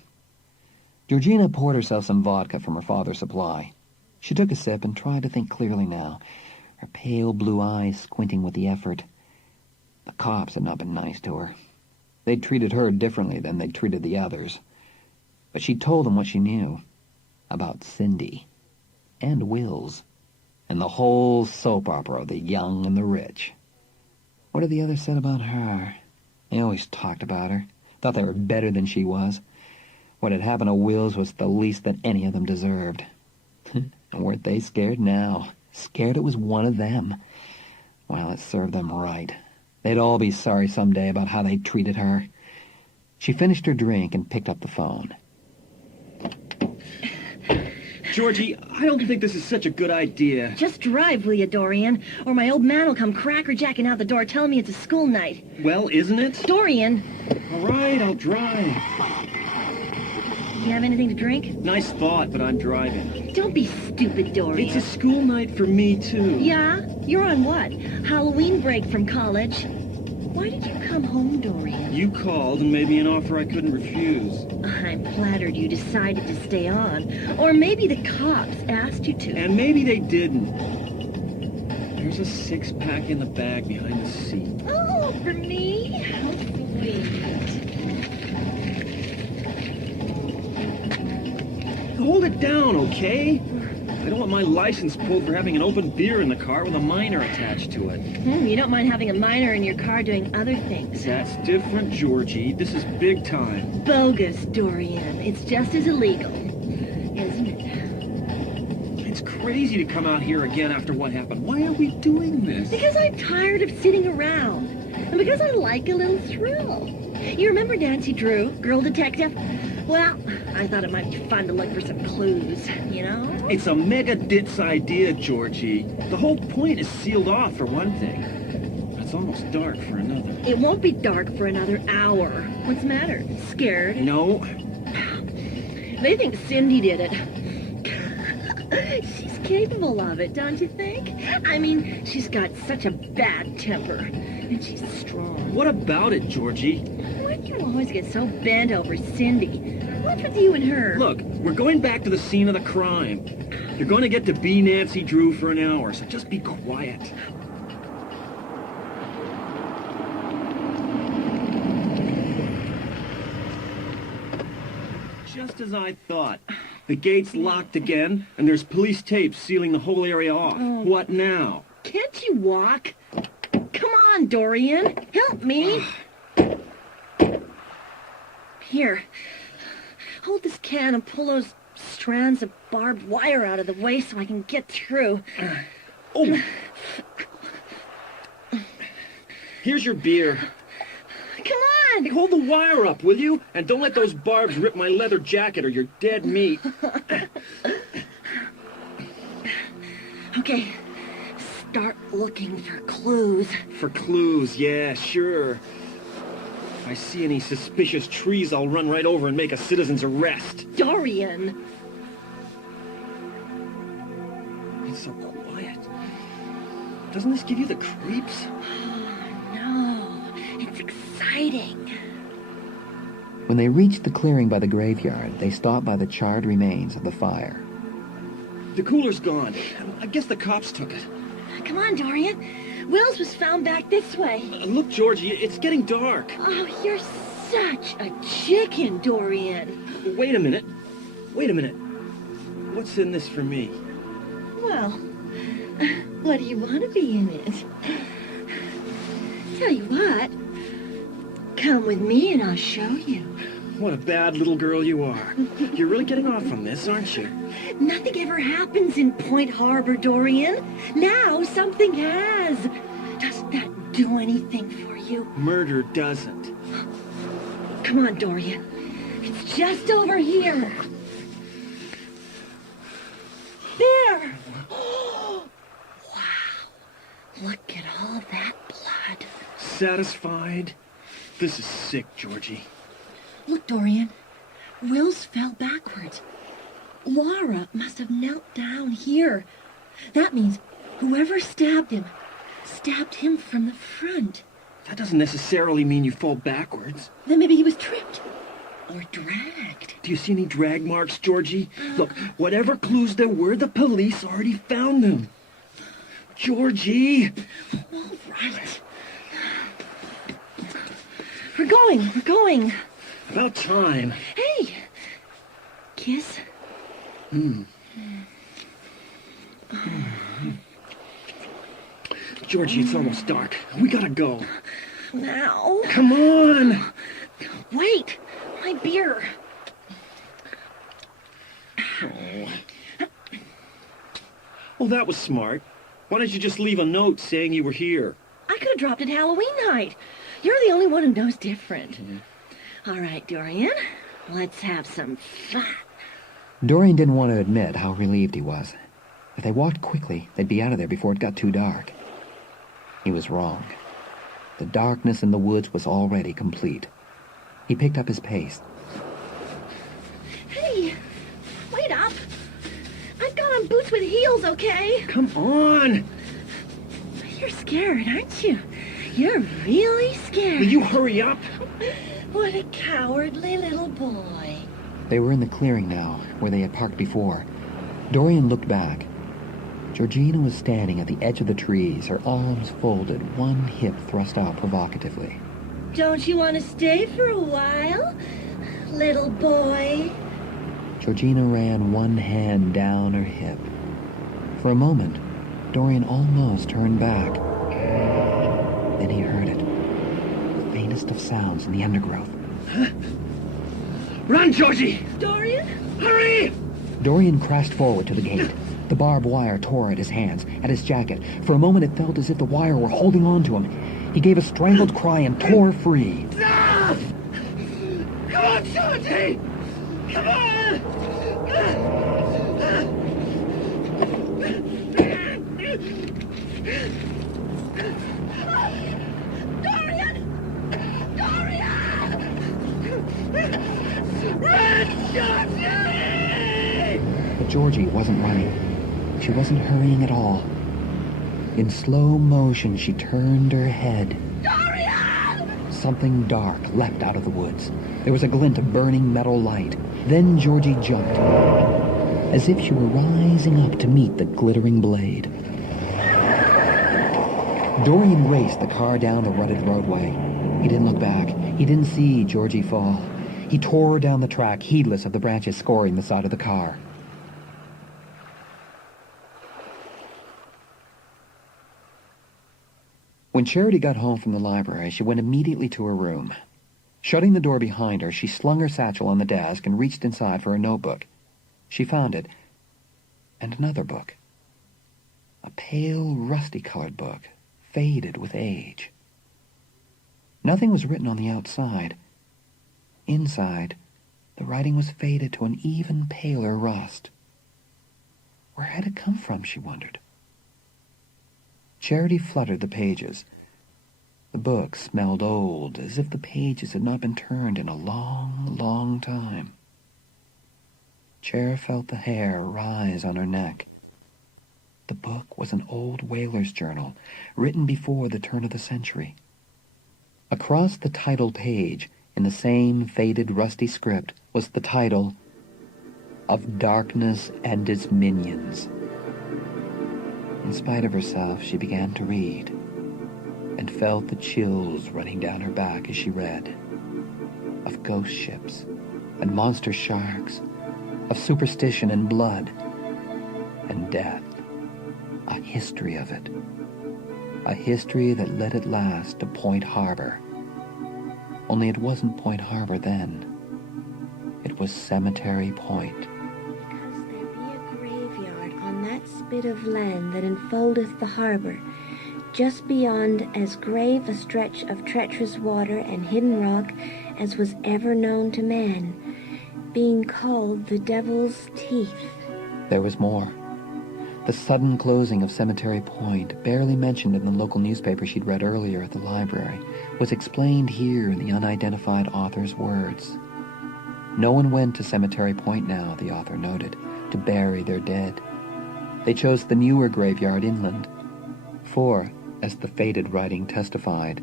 Georgina poured herself some vodka from her father's supply. She took a sip and tried to think clearly now, her pale blue eyes squinting with the effort. The cops had not been nice to her. They'd treated her differently than they'd treated the others. But she told them what she knew about Cindy. And Wills, and the whole soap opera of the young and the rich. What had the others said about her? They always talked about her, thought they were better than she was. What had happened to Wills was the least that any of them deserved. And weren't they scared now? Scared it was one of them. Well, it served them right. They'd all be sorry someday about how they treated her. She finished her drink and picked up the phone. Georgie, I don't think this is such a good idea. Just drive, will you, Dorian? Or my old man will come crackerjacking out the door telling me it's a school night. Well, isn't it? Dorian! All right, I'll drive. You have anything to drink? Nice thought, but I'm driving. Don't be stupid, Dorian. It's a school night for me, too. Yeah? You're on what? Halloween break from college? Why did you come home, Dorian? You called and made me an offer I couldn't refuse. I'm flattered you decided to stay on. Or maybe the cops asked you to. And maybe they didn't. There's a six-pack in the bag behind the seat. Oh, for me? How sweet. Hold it down, okay? I don't want my license pulled for having an open beer in the car with a minor attached to it. You don't mind having a minor in your car doing other things. That's different, Georgie. This is big time. Bogus, Dorian. It's just as illegal, isn't it? It's crazy to come out here again after what happened. Why are we doing this? Because I'm tired of sitting around. And because I like a little thrill. You remember Nancy Drew, girl detective? Well, I thought it might be fun to look for some clues, you know? It's a mega-ditz idea, Georgie. The whole point is sealed off, for one thing. It's almost dark for another. It won't be dark for another hour. What's the matter? Scared? No. They think Cindy did it. She's capable of it, don't you think? I mean, she's got such a bad temper. And she's strong. What about it, Georgie? Why do you always get so bent over Cindy? What's with you and her? Look, we're going back to the scene of the crime. You're going to get to be Nancy Drew for an hour, so just be quiet. Just as I thought. The gate's locked again, and there's police tape sealing the whole area off. Oh. What now? Can't you walk? Come on, Dorian. Help me. Here. Hold this can and pull those strands of barbed wire out of the way so I can get through. Oh! Here's your beer. Come on! Hey, hold the wire up, will you? And don't let those barbs rip my leather jacket or you're dead meat. Okay. Start looking for clues. For clues, yeah, sure. If I see any suspicious trees, I'll run right over and make a citizen's arrest. Dorian! It's so quiet. Doesn't this give you the creeps? No, it's exciting. When they reached the clearing by the graveyard, they stopped by the charred remains of the fire. The cooler's gone. I guess the cops took it. Come on, Dorian. Will's was found back this way. Look, Georgie, it's getting dark. Oh, you're such a chicken, Dorian. Wait a minute. Wait a minute. What's in this for me? Well, what do you want to be in it? Tell you what, come with me and I'll show you. What a bad little girl you are. You're really getting off on this, aren't you? Nothing ever happens in Point Harbor, Dorian. Now something has. Doesn't that do anything for you? Murder doesn't. Come on, Dorian. It's just over here. There! Wow! Look at all that blood. Satisfied? This is sick, Georgie. Look, Dorian. Will's fell backwards. Laura must have knelt down here. That means whoever stabbed him from the front. That doesn't necessarily mean you fall backwards. Then maybe he was tripped. Or dragged. Do you see any drag marks, Georgie? Look, whatever clues there were, the police already found them. Georgie! All right. We're going. About time. Hey! Kiss? Georgie, it's almost dark. We gotta go. Now? Come on! Wait! My beer. Well, that was smart. Why don't you just leave a note saying you were here? I could have dropped it Halloween night. You're the only one who knows different. All right, Dorian. Let's have some fun. Dorian didn't want to admit how relieved he was. If they walked quickly, they'd be out of there before it got too dark. He was wrong. The darkness in the woods was already complete. He picked up his pace. Hey, wait up. I've got on boots with heels, okay? Come on! You're scared, aren't you? You're really scared. Will you hurry up? What a cowardly little boy. They were in the clearing now, where they had parked before. Dorian looked back. Georgina was standing at the edge of the trees, her arms folded, one hip thrust out provocatively. Don't you want to stay for a while, little boy? Georgina ran one hand down her hip. For a moment, Dorian almost turned back. Then he heard it. The faintest of sounds in the undergrowth. Run, Georgie! Dorian? Hurry! Dorian crashed forward to the gate. The barbed wire tore at his hands, at his jacket. For a moment it felt as if the wire were holding on to him. He gave a strangled cry and tore free. Come on, Georgie! Come on! Dorian! Dorian! Run, Georgie! But Georgie wasn't running. She wasn't hurrying at all. In slow motion, she turned her head. Dorian! Something dark leapt out of the woods. There was a glint of burning metal light. Then Georgie jumped, as if she were rising up to meet the glittering blade. Dorian raced the car down the rutted roadway. He didn't look back. He didn't see Georgie fall. He tore down the track, heedless of the branches scoring the side of the car. When Charity got home from the library, she went immediately to her room. Shutting the door behind her, she slung her satchel on the desk and reached inside for a notebook. She found it, and another book. A pale, rusty-colored book, faded with age. Nothing was written on the outside. Inside, the writing was faded to an even paler rust. Where had it come from, she wondered. Charity fluttered the pages. The book smelled old, as if the pages had not been turned in a long, long time. Cher felt the hair rise on her neck. The book was an old whaler's journal, written before the turn of the century. Across the title page, in the same faded, rusty script, was the title, Of Darkness and Its Minions. In spite of herself, she began to read, and felt the chills running down her back as she read. Of ghost ships and monster sharks, of superstition and blood, and death. A history of it. A history that led at last to Point Harbor. Only it wasn't Point Harbor then. It was Cemetery Point. Because there be a graveyard on that spit of land that enfoldeth the harbor, just beyond as grave a stretch of treacherous water and hidden rock as was ever known to man, being called the Devil's Teeth. There was more. The sudden closing of Cemetery Point, barely mentioned in the local newspaper she'd read earlier at the library, was explained here in the unidentified author's words. No one went to Cemetery Point now, the author noted, to bury their dead. They chose the newer graveyard inland. For, as the faded writing testified,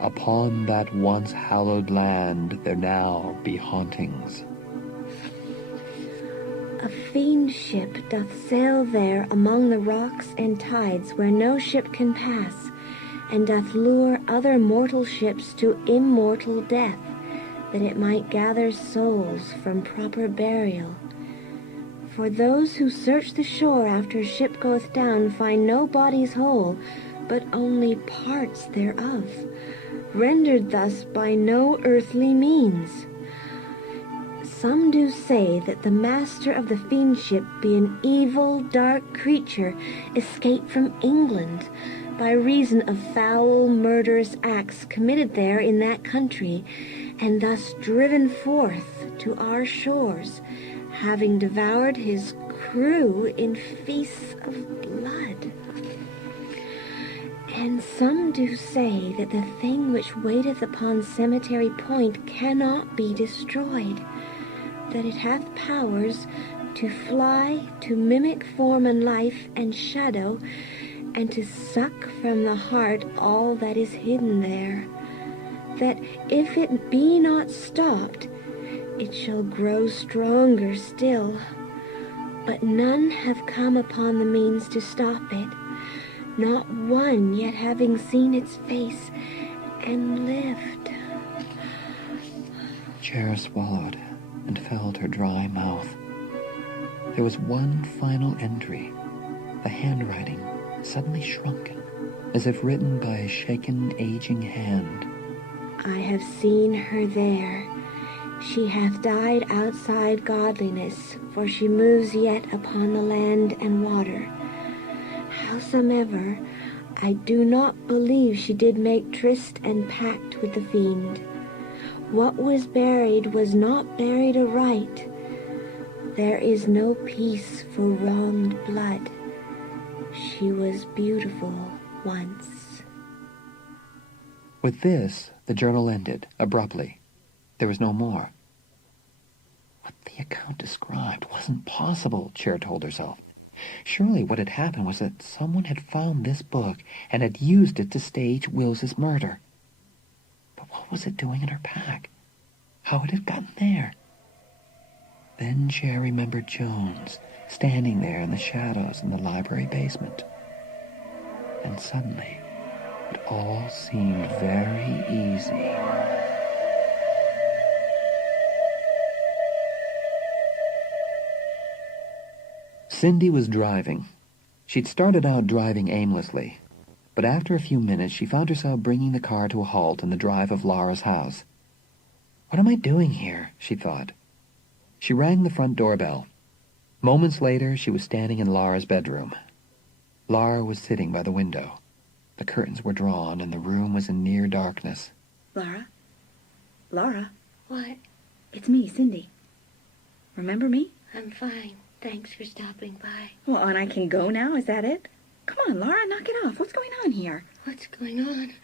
upon that once hallowed land there now be hauntings. A fiend ship doth sail there among the rocks and tides where no ship can pass, and doth lure other mortal ships to immortal death, that it might gather souls from proper burial. For those who search the shore after a ship goeth down find no bodies whole, but only parts thereof, rendered thus by no earthly means. Some do say that the master of the fiend ship be an evil, dark creature escaped from England by reason of foul, murderous acts committed there in that country, and thus driven forth to our shores, having devoured his crew in feasts of blood. And some do say that the thing which waiteth upon Cemetery Point cannot be destroyed, that it hath powers to fly, to mimic form and life and shadow, and to suck from the heart all that is hidden there, that if it be not stopped, it shall grow stronger still. But none have come upon the means to stop it, not one yet having seen its face and lived. Cher swallowed and felt her dry mouth. There was one final entry, the handwriting suddenly shrunken, as if written by a shaken, aging hand. I have seen her there. She hath died outside godliness, for she moves yet upon the land and water. Howsomever, I do not believe she did make tryst and pact with the fiend. What was buried was not buried aright. There is no peace for wronged blood. She was beautiful once. With this, the journal ended, abruptly. There was no more. What the account described wasn't possible, Cher told herself. Surely what had happened was that someone had found this book and had used it to stage Wills's murder. But what was it doing in her pack? How had it gotten there? Then Cher remembered Jones, standing there in the shadows in the library basement. And suddenly, it all seemed very easy. Cindy was driving. She'd started out driving aimlessly, but after a few minutes she found herself bringing the car to a halt in the drive of Laura's house. What am I doing here? She thought. She rang the front doorbell. Moments later, she was standing in Laura's bedroom. Laura was sitting by the window. The curtains were drawn, and the room was in near darkness. Laura? Laura? What? It's me, Cindy. Remember me? I'm fine. Thanks for stopping by. Well, and I can go now? Is that it? Come on, Laura, knock it off. What's going on here? What's going on?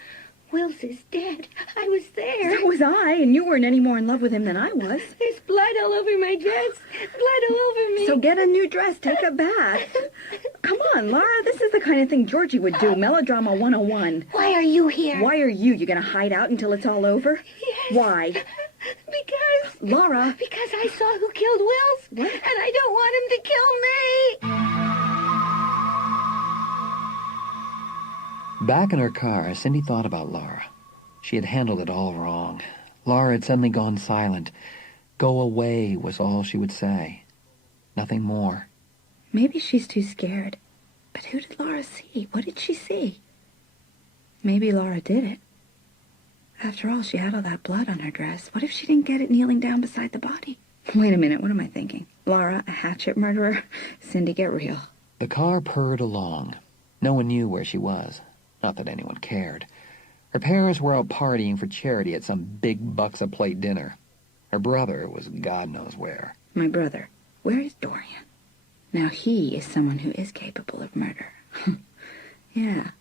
Wills is dead. I was there. So was I, and you weren't any more in love with him than I was. There's blood all over my dress. Blood all over me. So get a new dress, take a bath. Come on, Laura, this is the kind of thing Georgie would do. Melodrama 101. Why are you here? Why are you? You gonna hide out until it's all over? Yes. Why? Because... Laura. Because I saw who killed Wills. What? And I don't want him to kill me. Back in her car, Cindy thought about Laura. She had handled it all wrong. Laura had suddenly gone silent. Go away was all she would say. Nothing more. Maybe she's too scared. But who did Laura see? What did she see? Maybe Laura did it. After all, she had all that blood on her dress. What if she didn't get it kneeling down beside the body? Wait a minute, what am I thinking? Laura, a hatchet murderer? Cindy, get real. The car purred along. No one knew where she was. Not that anyone cared. Her parents were out partying for charity at some big bucks-a-plate dinner. Her brother was God knows where. My brother. Where is Dorian? Now he is someone who is capable of murder. Yeah,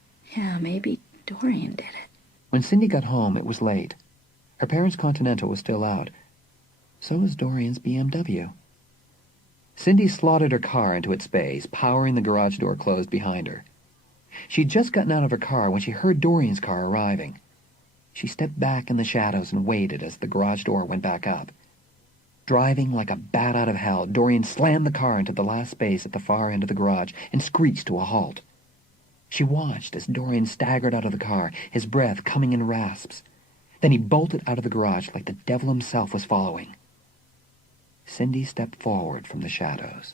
maybe Dorian did it. When Cindy got home, it was late. Her parents' Continental was still out. So was Dorian's BMW. Cindy slotted her car into its space, powering the garage door closed behind her. She'd just gotten out of her car when she heard Dorian's car arriving. She stepped back in the shadows and waited as the garage door went back up. Driving like a bat out of hell, Dorian slammed the car into the last space at the far end of the garage and screeched to a halt. She watched as Dorian staggered out of the car, his breath coming in rasps. Then he bolted out of the garage like the devil himself was following. Cindy stepped forward from the shadows.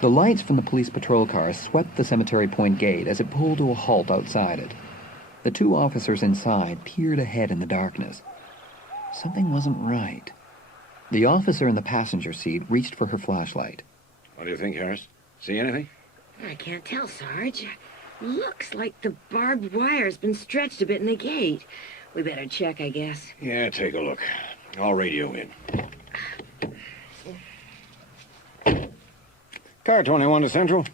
The lights from the police patrol car swept the Cemetery Point gate as it pulled to a halt outside it. The two officers inside peered ahead in the darkness. Something wasn't right. The officer in the passenger seat reached for her flashlight. What do you think, Harris? See anything? I can't tell, Sarge. Looks like the barbed wire's been stretched a bit in the gate. We better check, I guess. Yeah, take a look. I'll radio in. Car 21 to Central.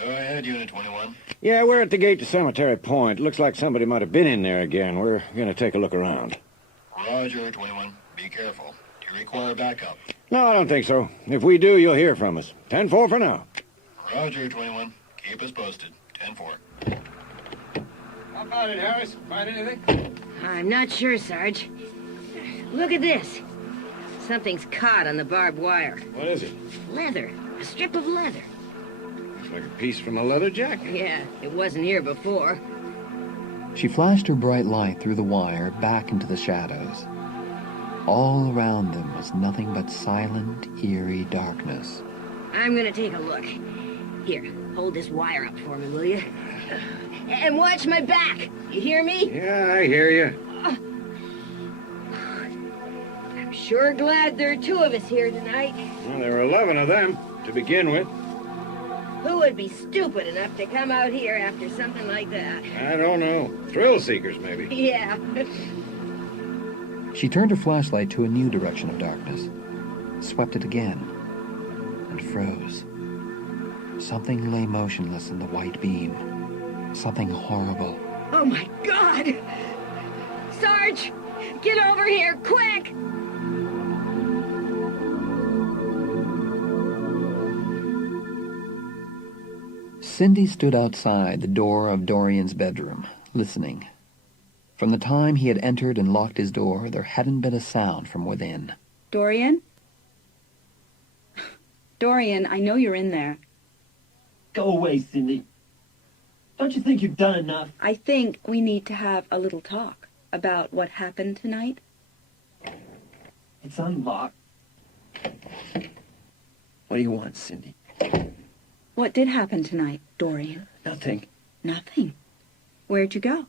Go ahead, Unit 21. Yeah, we're at the gate to Cemetery Point. Looks like somebody might have been in there again. We're going to take a look around. Roger, 21. Be careful. Do you require backup? No, I don't think so. If we do, you'll hear from us. 10-4 for now. Roger, 21. Keep us posted. 10-4. How about it, Harris? Find anything? I'm not sure, Sarge. Look at this. Something's caught on the barbed wire. What is it? Leather. A strip of leather. Looks like a piece from a leather jacket. Yeah, it wasn't here before. She flashed her bright light through the wire back into the shadows. All around them was nothing but silent, eerie darkness. I'm gonna take a look. Here, hold this wire up for me, will you? And watch my back. You hear me? Yeah, I hear you. I'm sure glad there are two of us here tonight. Well, there were 11 of them to begin with. Who would be stupid enough to come out here after something like that? I don't know. Thrill seekers, maybe. Yeah. She turned her flashlight to a new direction of darkness, swept it again, and froze. Something lay motionless in the white beam. Something horrible. Oh, my God! Sarge! Get over here, quick! Cindy stood outside the door of Dorian's bedroom, listening. From the time he had entered and locked his door, there hadn't been a sound from within. Dorian? Dorian, I know you're in there. Go away, Cindy. Don't you think you've done enough? I think we need to have a little talk about what happened tonight. It's unlocked. What do you want, Cindy? What did happen tonight, Dorian? Nothing. Nothing. Where'd you go?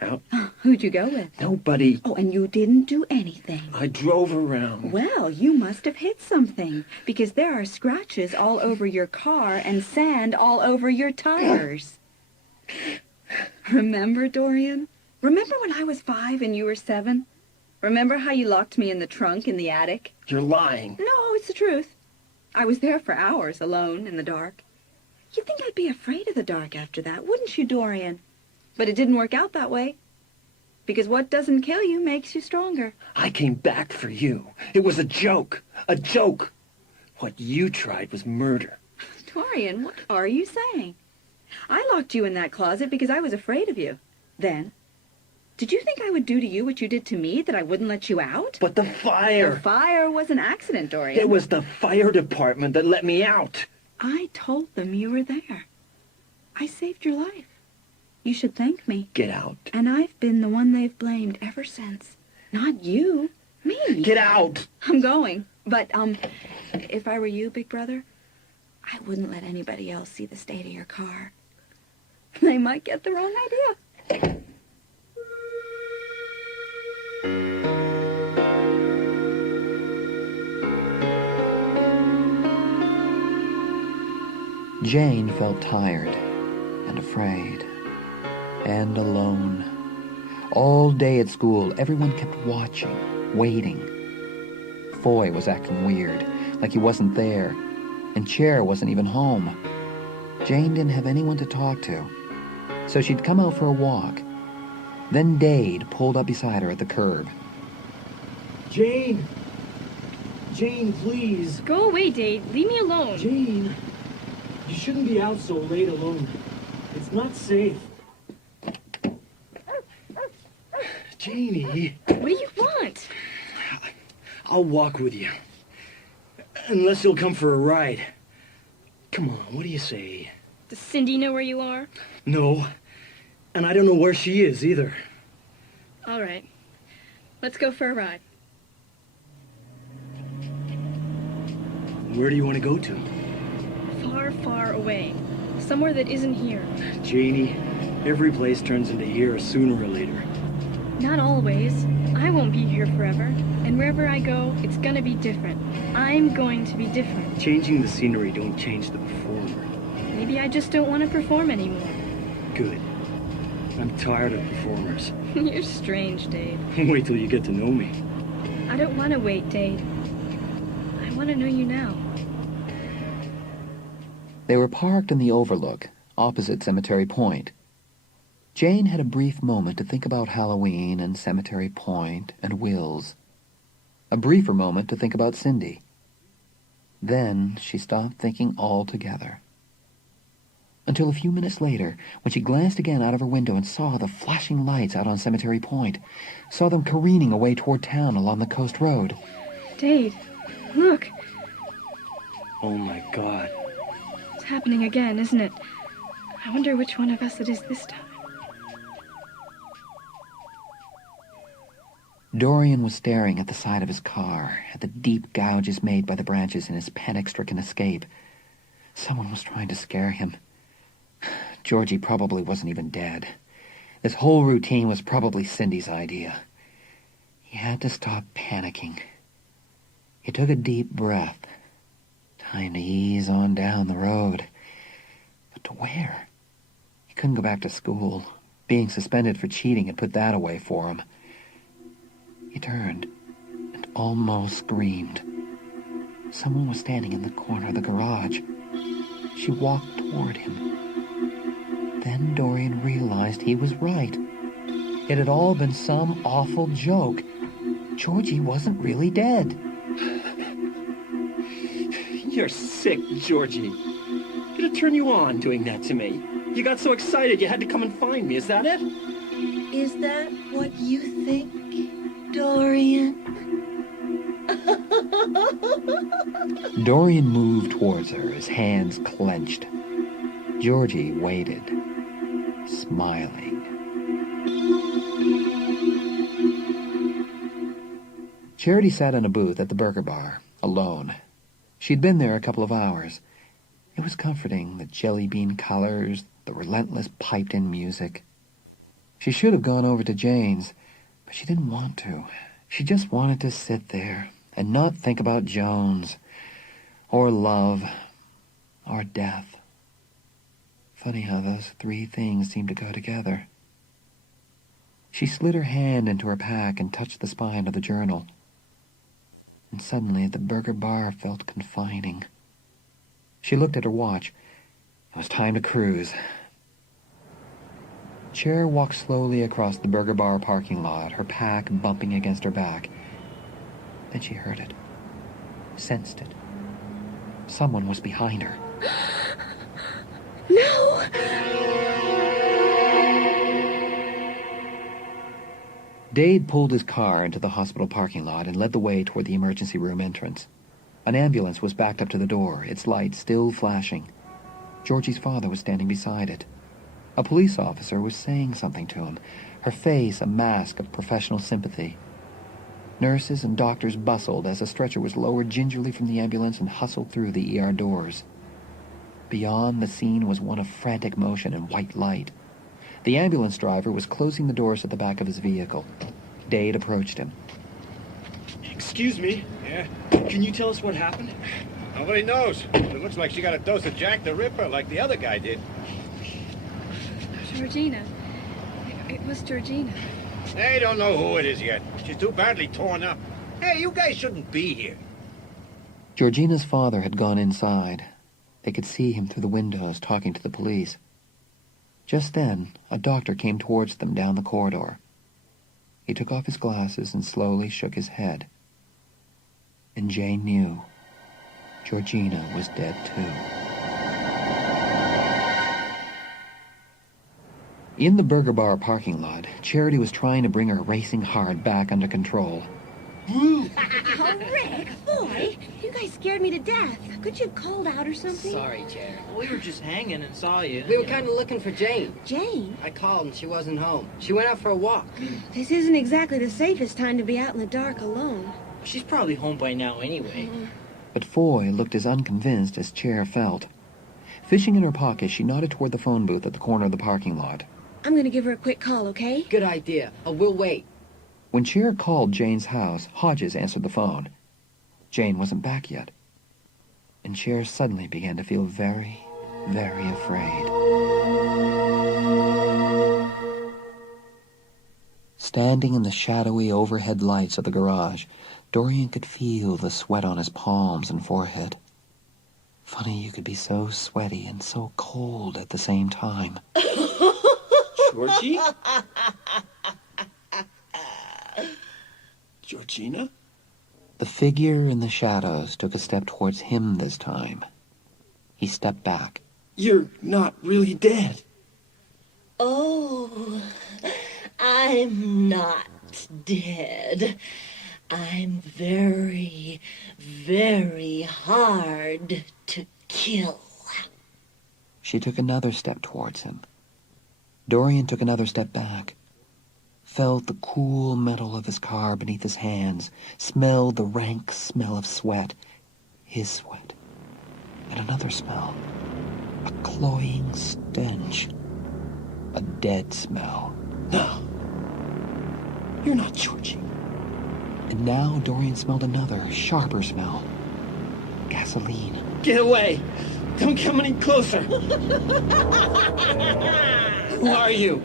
Out. Who'd you go with? Nobody. Oh, and you didn't do anything. I drove around. Well, you must have hit something, because there are scratches all over your car and sand all over your tires. Remember, Dorian? Remember when I was 5 and you were 7? Remember how you locked me in the trunk in the attic? You're lying. No, it's the truth. I was there for hours, alone, in the dark. You'd think I'd be afraid of the dark after that, wouldn't you, Dorian? But it didn't work out that way. Because what doesn't kill you makes you stronger. I came back for you. It was a joke. A joke. What you tried was murder. Dorian, what are you saying? I locked you in that closet because I was afraid of you. Then, did you think I would do to you what you did to me, that I wouldn't let you out? But the fire... The fire was an accident, Dorian. It was the fire department that let me out. I told them you were there. I saved your life. You should thank me. Get out. And I've been the one they've blamed ever since. Not you. Me. Get out. I'm going. But, if I were you, Big Brother, I wouldn't let anybody else see the state of your car. They might get the wrong idea. Jane felt tired and afraid and alone. All day at school, everyone kept watching, waiting. Foy was acting weird, like he wasn't there, and Cher wasn't even home. Jane didn't have anyone to talk to, so she'd come out for a walk. Then Dade pulled up beside her at the curb. Jane! Jane, please. Go away, Dade. Leave me alone. Jane, you shouldn't be out so late alone. It's not safe. Janie. What do you want? I'll walk with you. Unless you'll come for a ride. Come on, what do you say? Does Cindy know where you are? No. And I don't know where she is, either. All right. Let's go for a ride. Where do you want to go to? Far, far away. Somewhere that isn't here. Janie, every place turns into here sooner or later. Not always. I won't be here forever. And wherever I go, it's gonna be different. I'm going to be different. Changing the scenery don't change the performer. Maybe I just don't want to perform anymore. Good. I'm tired of performers. You're strange, Dade. Wait till you get to know me. I don't want to wait, Dade. I want to know you now. They were parked in the Overlook, opposite Cemetery Point. Jane had a brief moment to think about Halloween and Cemetery Point and Will's. A briefer moment to think about Cindy. Then she stopped thinking altogether. Until a few minutes later, when she glanced again out of her window and saw the flashing lights out on Cemetery Point, saw them careening away toward town along the coast road. Dade, look. Oh my God. It's happening again, isn't it? I wonder which one of us it is this time. Dorian was staring at the side of his car, at the deep gouges made by the branches in his panic-stricken escape. Someone was trying to scare him. Georgie probably wasn't even dead. This whole routine was probably Cindy's idea. He had to stop panicking. He took a deep breath. Time to ease on down the road. But to where? He couldn't go back to school. Being suspended for cheating had put that away for him. He turned and almost screamed. Someone was standing in the corner of the garage. She walked toward him. Then Dorian realized he was right. It had all been some awful joke. Georgie wasn't really dead. You're sick, Georgie. It'd turn you on doing that to me. You got so excited you had to come and find me. Is that it? Is that what you think, Dorian? Dorian moved towards her, his hands clenched. Georgie waited, smiling. Charity sat in a booth at the burger bar, alone. She'd been there a couple of hours. It was comforting, the jelly bean colors, the relentless piped-in music. She should have gone over to Jane's, but she didn't want to. She just wanted to sit there and not think about Jones, or love, or death. Funny how those three things seem to go together. She slid her hand into her pack and touched the spine of the journal. and suddenly the burger bar felt confining. She looked at her watch. It was time to cruise. Cher walked slowly across the burger bar parking lot, her pack bumping against her back. Then she heard it, sensed it. Someone was behind her. No! Dade pulled his car into the hospital parking lot and led the way toward the emergency room entrance. An ambulance was backed up to the door, its lights still flashing. Georgie's father was standing beside it. A police officer was saying something to him, her face a mask of professional sympathy. Nurses and doctors bustled as a stretcher was lowered gingerly from the ambulance and hustled through the ER doors. Beyond, the scene was one of frantic motion and white light. The ambulance driver was closing the doors at the back of his vehicle. Dade approached him. Excuse me. Yeah? Can you tell us what happened? Nobody knows. It looks like she got a dose of Jack the Ripper like the other guy did. Georgina. It was Georgina. They don't know who it is yet. She's too badly torn up. Hey, you guys shouldn't be here. Georgina's father had gone inside. They could see him through the windows talking to the police. Just then, a doctor came towards them down the corridor. He took off his glasses and slowly shook his head. And Jane knew Georgina was dead too. In the burger bar parking lot, Charity was trying to bring her racing heart back under control. Oh, Rick, boy, you guys scared me to death. Could you have called out or something? Sorry, Chair. We were just hanging and saw you. We were kind of looking for Jane. Jane? I called and she wasn't home. She went out for a walk. This isn't exactly the safest time to be out in the dark alone. She's probably home by now anyway. But Foy looked as unconvinced as Cher felt. Fishing in her pocket, she nodded toward the phone booth at the corner of the parking lot. I'm going to give her a quick call, okay? Good idea. We'll wait. When Cher called Jane's house, Hodges answered the phone. Jane wasn't back yet. And Cher suddenly began to feel very, very afraid. Standing in the shadowy overhead lights of the garage, Dorian could feel the sweat on his palms and forehead. Funny you could be so sweaty and so cold at the same time. Georgie? Georgina? The figure in the shadows took a step towards him this time. He stepped back. You're not really dead. Oh, I'm not dead. I'm very, very hard to kill. She took another step towards him. Dorian took another step back, felt the cool metal of his car beneath his hands, smelled the rank smell of sweat, his sweat, and another smell, a cloying stench, a dead smell. No, you're not Georgie. And now Dorian smelled another, sharper smell, gasoline. Get away! Don't come any closer! Who are you?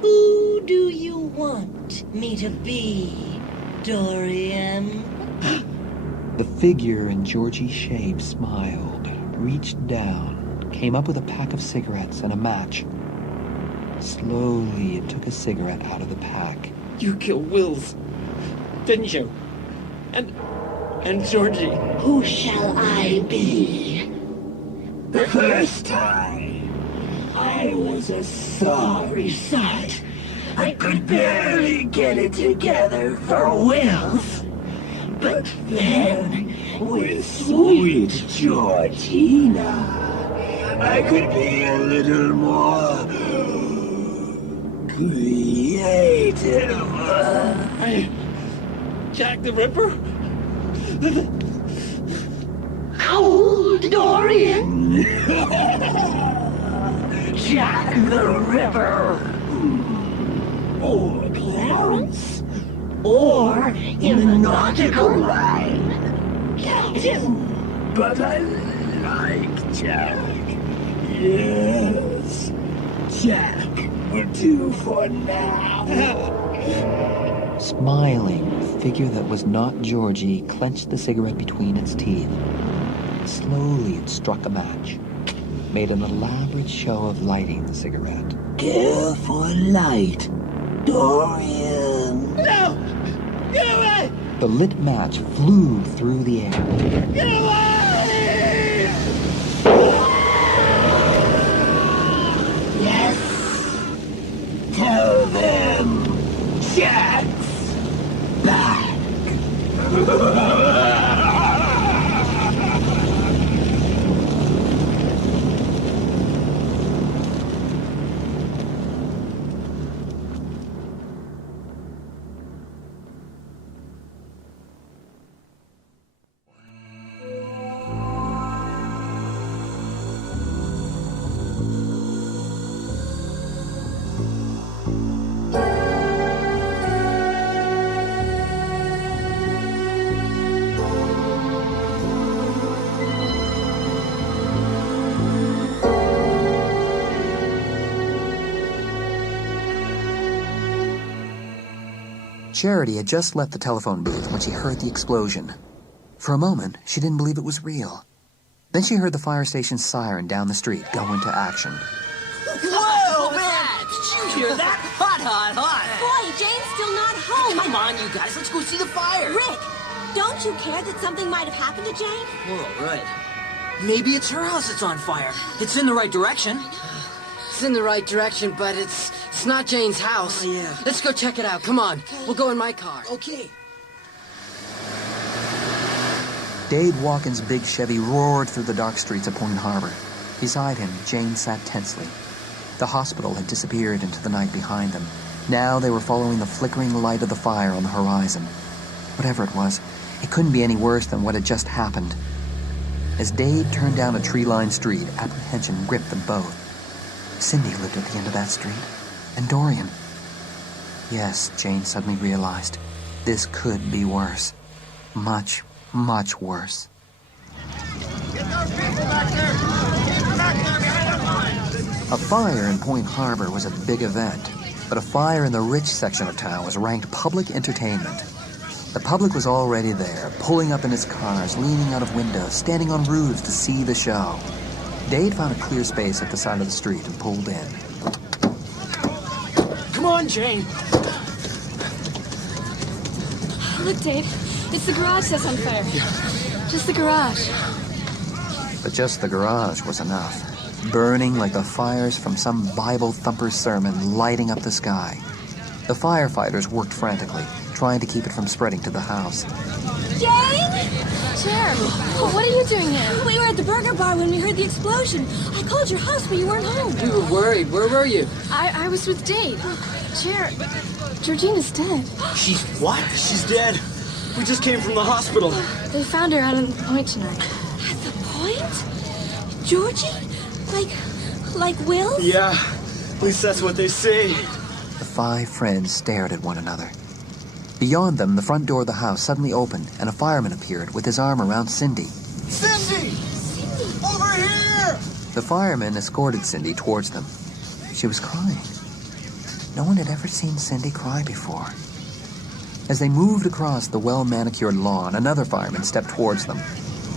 Who do you want me to be, Dorian? The figure in Georgie's shape smiled, reached down, came up with a pack of cigarettes and a match. Slowly, it took a cigarette out of the pack. You killed Wills, didn't you? And Georgie. Who shall I be? The first time, I was a sorry sight. I could barely get it together for Wills. But then, with sweet Georgina, I could be a little more creative. Jack the Ripper? Ow, Dorian! Jack the Ripper! Or Clarence? Or, in the nautical line, Captain. But I like Jack. Yes, Jack will do for now. Smiling, the figure that was not Georgie clenched the cigarette between its teeth. Slowly it struck a match, made an elaborate show of lighting the cigarette. Careful light, Dorian. No! Get away! The lit match flew through the air. Get away! Yes. Tell them. Jack's back. Charity had just left the telephone booth when she heard the explosion. For a moment, she didn't believe it was real. Then she heard the fire station's siren down the street go into action. Whoa, man! Did you hear that? Hot, hot, hot! Boy, Jane's still not home. Come on, you guys, let's go see the fire. Rick, don't you care that something might have happened to Jane? Well, right. Maybe it's her house that's on fire. It's in the right direction. It's in the right direction, but it's not Jane's house. Oh, yeah. Let's go check it out. Come on. We'll go in my car. Okay. Dade Walken's big Chevy roared through the dark streets of Point Harbor. Beside him, Jane sat tensely. The hospital had disappeared into the night behind them. Now they were following the flickering light of the fire on the horizon. Whatever it was, it couldn't be any worse than what had just happened. As Dade turned down a tree-lined street, apprehension gripped them both. Cindy lived at the end of that street. And Dorian. Yes, Jane suddenly realized. This could be worse. Much, much worse. Get those people back there! Get back there behind the line! A fire in Point Harbor was a big event, but a fire in the rich section of town was ranked public entertainment. The public was already there, pulling up in its cars, leaning out of windows, standing on roofs to see the show. Dade found a clear space at the side of the street and pulled in. Come on, Jane. Look, Dade. It's the garage that's on fire. Just the garage. But just the garage was enough. Burning like the fires from some Bible thumper sermon lighting up the sky. The firefighters worked frantically, trying to keep it from spreading to the house. Jane? Jeremy, what are you doing here? We were at the burger bar when we heard the explosion. I called your house, but you weren't home. We were worried. Where were you? I was with Dade. Georgina's dead. She's what? She's dead. We just came from the hospital. They found her out on the point tonight. At the point? Georgie? Like Will? Yeah, at least that's what they say. The five friends stared at one another. Beyond them, the front door of the house suddenly opened, and a fireman appeared with his arm around Cindy. Cindy! Over here! The fireman escorted Cindy towards them. She was crying. No one had ever seen Cindy cry before. As they moved across the well-manicured lawn, another fireman stepped towards them.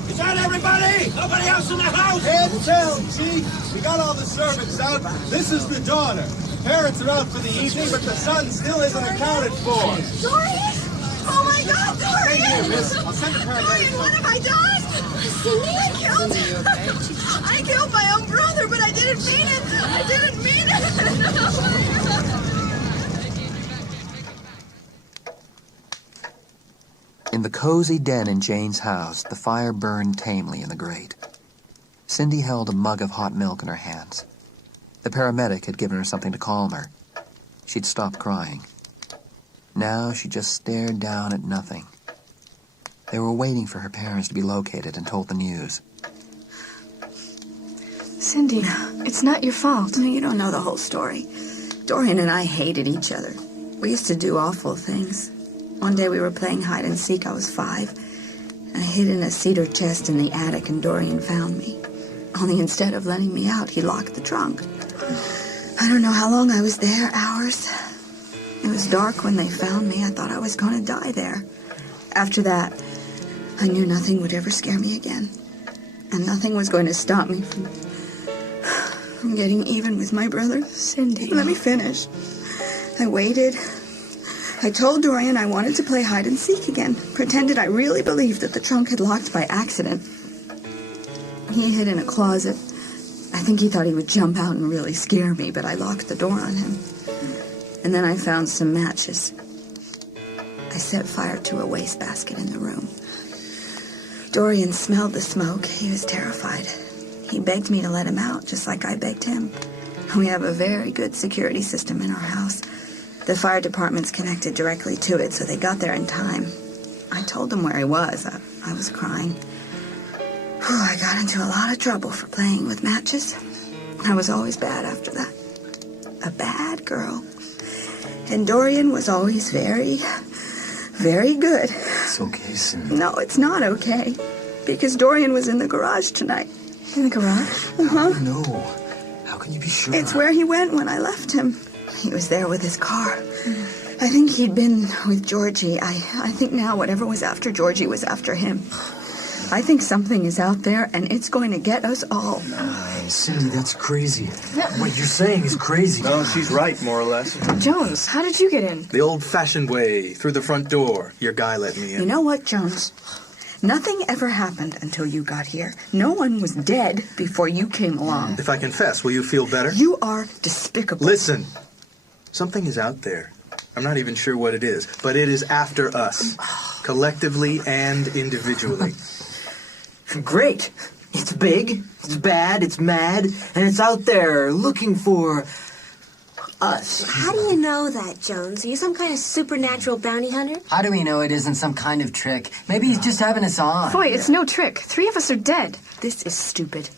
Is that everybody? Nobody else in the house? Can't tell, Chief. We got all the servants out. This is the daughter. Parents are out for the evening, but the son still isn't accounted for. Dorian! Oh my God, Dorian! Stay here, miss. I'll send the paramedics. Dorian, what have I done? Cindy, I killed my own brother, but I didn't mean it. I didn't mean it. In the cozy den in Jane's house, the fire burned tamely in the grate. Cindy held a mug of hot milk in her hands. The paramedic had given her something to calm her. She'd stopped crying. Now she just stared down at nothing. They were waiting for her parents to be located and told the news. Cindy, it's not your fault. No, you don't know the whole story. Dorian and I hated each other. We used to do awful things. One day we were playing hide and seek. I was 5. I hid in a cedar chest in the attic, and Dorian found me. Only instead of letting me out, he locked the trunk. I don't know how long I was there, hours. It was dark when they found me. I thought I was going to die there. After that, I knew nothing would ever scare me again. And nothing was going to stop me from getting even with my brother. Cindy. Let me finish. I waited. I told Dorian I wanted to play hide and seek again. Pretended I really believed that the trunk had locked by accident. He hid in a closet. I think he thought he would jump out and really scare me, but I locked the door on him. And then I found some matches. I set fire to a wastebasket in the room. Dorian smelled the smoke. He was terrified. He begged me to let him out, just like I begged him. We have a very good security system in our house. The fire department's connected directly to it, so they got there in time. I told them where he was. I was crying. I got into a lot of trouble for playing with matches. I was always bad after that. A bad girl. And Dorian was always very, very good. It's okay, Cindy. No, it's not okay. Because Dorian was in the garage tonight. In the garage? Uh-huh. No. How can you be sure? It's where he went when I left him. He was there with his car. I think he'd been with Georgie. I think now whatever was after Georgie was after him. I think something is out there, and it's going to get us all. Cindy, that's crazy. What you're saying is crazy. No, she's right, more or less. Jones, how did you get in? The old-fashioned way, through the front door. Your guy let me in. You know what, Jones? Nothing ever happened until you got here. No one was dead before you came along. If I confess, will you feel better? You are despicable. Listen. Something is out there. I'm not even sure what it is, but it is after us. Collectively and individually. Great. It's big, it's bad, it's mad, and it's out there looking for us. How do you know that, Jones? Are you some kind of supernatural bounty hunter? How do we know it isn't some kind of trick? Maybe he's just having us on. Boy, it's no trick. 3 of us are dead. This is stupid.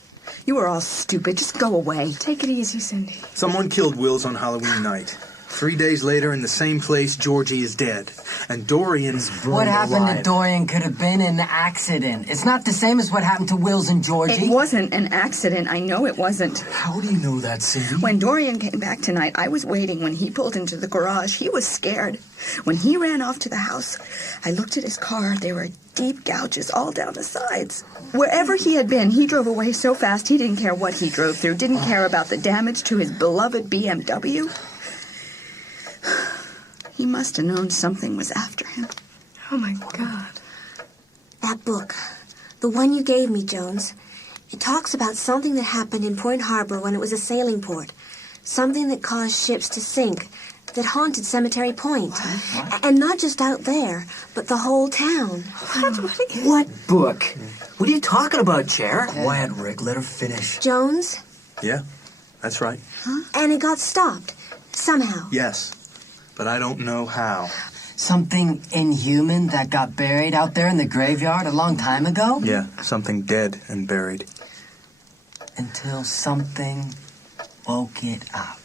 You are all stupid. Just go away. Take it easy, Cindy. Someone killed Wills on Halloween night. 3 days later, in the same place, Georgie is dead. And Dorian's burned What happened alive. to Dorian could have been an accident. It's not the same as what happened to Wills and Georgie. It wasn't an accident. I know it wasn't. How do you know that, Cindy? When Dorian came back tonight, I was waiting. When he pulled into the garage, he was scared. When he ran off to the house, I looked at his car. There were deep gouges all down the sides. Wherever he had been, he drove away so fast he didn't care what he drove through, didn't care about the damage to his beloved BMW. He must have known something was after him. Oh, my God. That book, the one you gave me, Jones, it talks about something that happened in Point Harbor when it was a sailing port. Something that caused ships to sink, that haunted Cemetery Point. And not just out there, but the whole town. What book? What are you talking about, Chair? Quiet, Rick. Let her finish. Jones? Yeah, that's right. And it got stopped. Somehow. Yes, but I don't know how. Something inhuman that got buried out there in the graveyard a long time ago? Yeah, something dead and buried. Until something woke it up.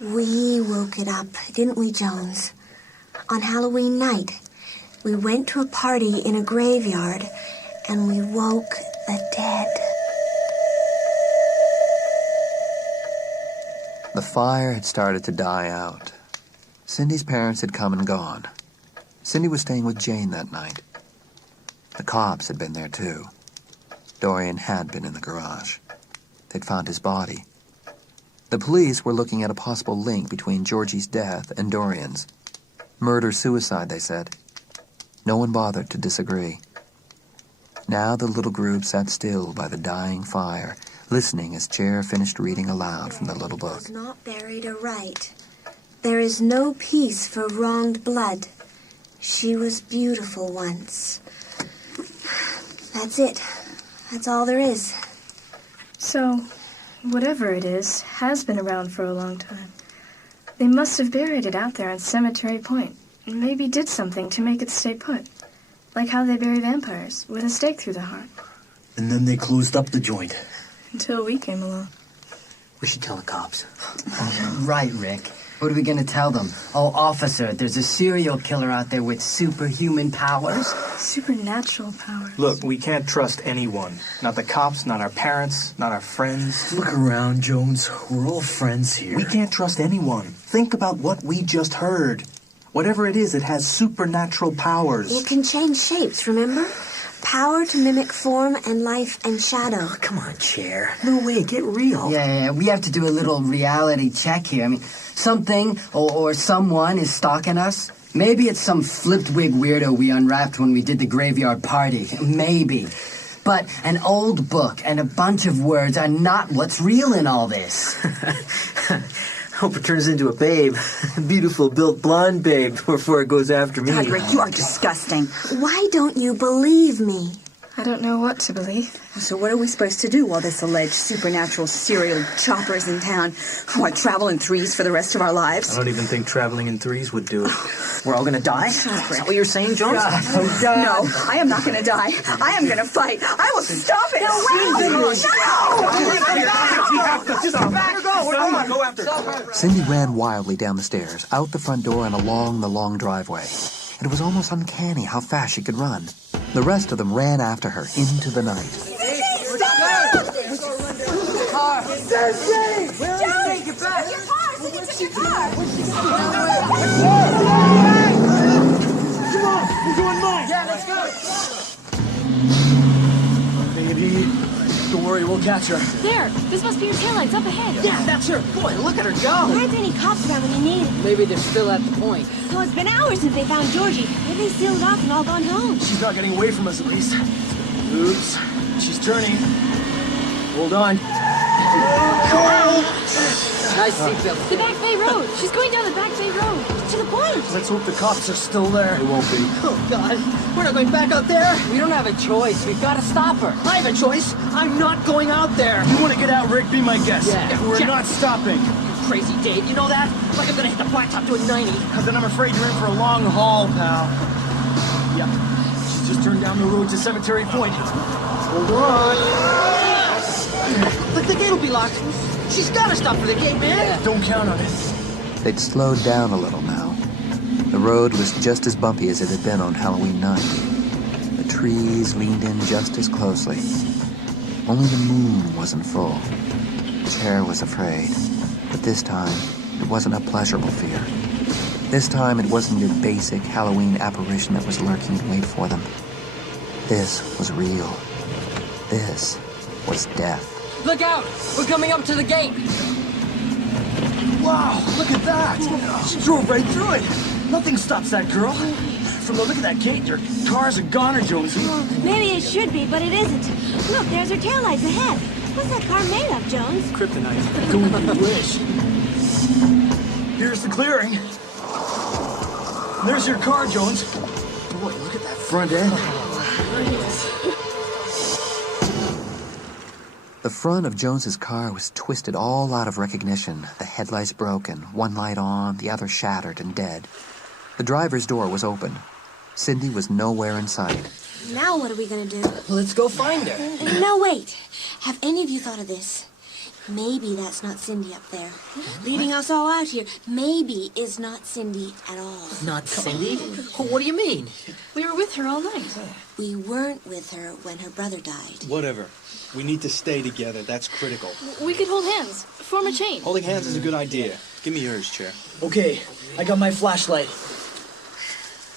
We woke it up, didn't we, Jones? On Halloween night, we went to a party in a graveyard, and we woke the dead. The fire had started to die out. Cindy's parents had come and gone. Cindy was staying with Jane that night. The cops had been there, too. Dorian had been in the garage. They'd found his body. The police were looking at a possible link between Georgie's death and Dorian's. Murder-suicide, they said. No one bothered to disagree. Now the little group sat still by the dying fire, listening as Chair finished reading aloud from the little book. Was not buried aright. There is no peace for wronged blood. She was beautiful once. That's it. That's all there is. So, whatever it is, has been around for a long time. They must have buried it out there on Cemetery Point. And maybe did something to make it stay put. Like how they bury vampires, with a stake through the heart. And then they closed up the joint. Until we came along. We should tell the cops. Right, Rick. What are we gonna tell them? Oh, officer, there's a serial killer out there with superhuman powers? Supernatural powers. Look, we can't trust anyone. Not the cops, not our parents, not our friends. Look around, Jones. We're all friends here. We can't trust anyone. Think about what we just heard. Whatever it is, it has supernatural powers. It can change shapes, remember? Power to mimic form and life and shadow. Oh, come on, Chair. No way, get real. Yeah, we have to do a little reality check here. I mean, something or someone is stalking us. Maybe it's some flipped wig weirdo we unwrapped when we did the graveyard party. Maybe. But an old book and a bunch of words are not what's real in all this. Hope it turns into a babe. Beautiful, built blonde babe before it goes after me. God, Rick, you are disgusting. Why don't you believe me? I don't know what to believe. So what are we supposed to do while this alleged supernatural serial chopper is in town? What, travel in threes for the rest of our lives? I don't even think traveling in threes would do it. We're all gonna die? Is that what you're saying, Jones? No, I am not gonna die. I am gonna fight. I will stop it. No! Cindy ran wildly down the stairs, out the front door, and along the long driveway. It was almost uncanny how fast she could run. The rest of them ran after her into the night. We're doing mine. Yeah, let's go. Baby, don't worry, we'll catch her. There! This must be your taillights up ahead. Yeah, that's her. Boy, look at her go. There aren't any cops around when you need them. Maybe they're still at the point. So it's been hours since they found Georgie. Maybe they sealed off and all gone home. She's not getting away from us, at least. Oops. She's turning. Hold on. Nice seatbelt. The Back Bay Road. She's going down the Back Bay Road. To the point. Let's hope the cops are still there. They won't be. Oh, God. We're not going back out there. We don't have a choice. We've got to stop her. I have a choice. I'm not going out there. You want to get out, Rick? Be my guest. Yeah. We're not stopping. You crazy Dave. You know that? Like I'm going to hit the blacktop doing 90. Then I'm afraid you're in for a long haul, pal. Yep. She's just turned down the road to Cemetery Point. Hold on. Look, the gate will be locked. She's got to stop for the gate, man. Yeah. Don't count on it. They'd slowed down a little now. The road was just as bumpy as it had been on Halloween night. The trees leaned in just as closely. Only the moon wasn't full. Cher was afraid. But this time, it wasn't a pleasurable fear. This time, it wasn't your basic Halloween apparition that was lurking to wait for them. This was real. This was death. Look out! We're coming up to the gate. Wow, look at that! She drove right through it. Nothing stops that girl. From the look of that gate, your car's a goner, Jonesy. Well, maybe it should be, but it isn't. Look, there's her taillights ahead. What's that car made of, Jones? Kryptonite. Don't you wish. Here's the clearing. There's your car, Jones. Boy, look at that front end. The front of Jones's car was twisted all out of recognition, the headlights broken, one light on, the other shattered and dead. The driver's door was open. Cindy was nowhere in sight. Now what are we gonna do? Let's go find her. No, wait. Have any of you thought of this? Maybe that's not Cindy up there. Leading us all out here. Maybe is not Cindy at all. Not Cindy? What do you mean? We were with her all night. We weren't with her when her brother died. Whatever. We need to stay together. That's critical. We could hold hands. Form a chain. Holding hands is a good idea. Give me yours, Chair. Okay, I got my flashlight.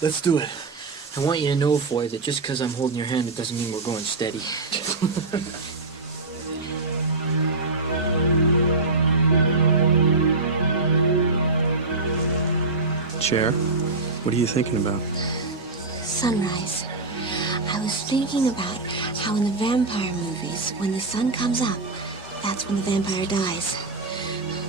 Let's do it. I want you to know, Foy, that just because I'm holding your hand, it doesn't mean we're going steady. Chair, what are you thinking about? Sunrise. I was thinking about how in the vampire movies, when the sun comes up, that's when the vampire dies.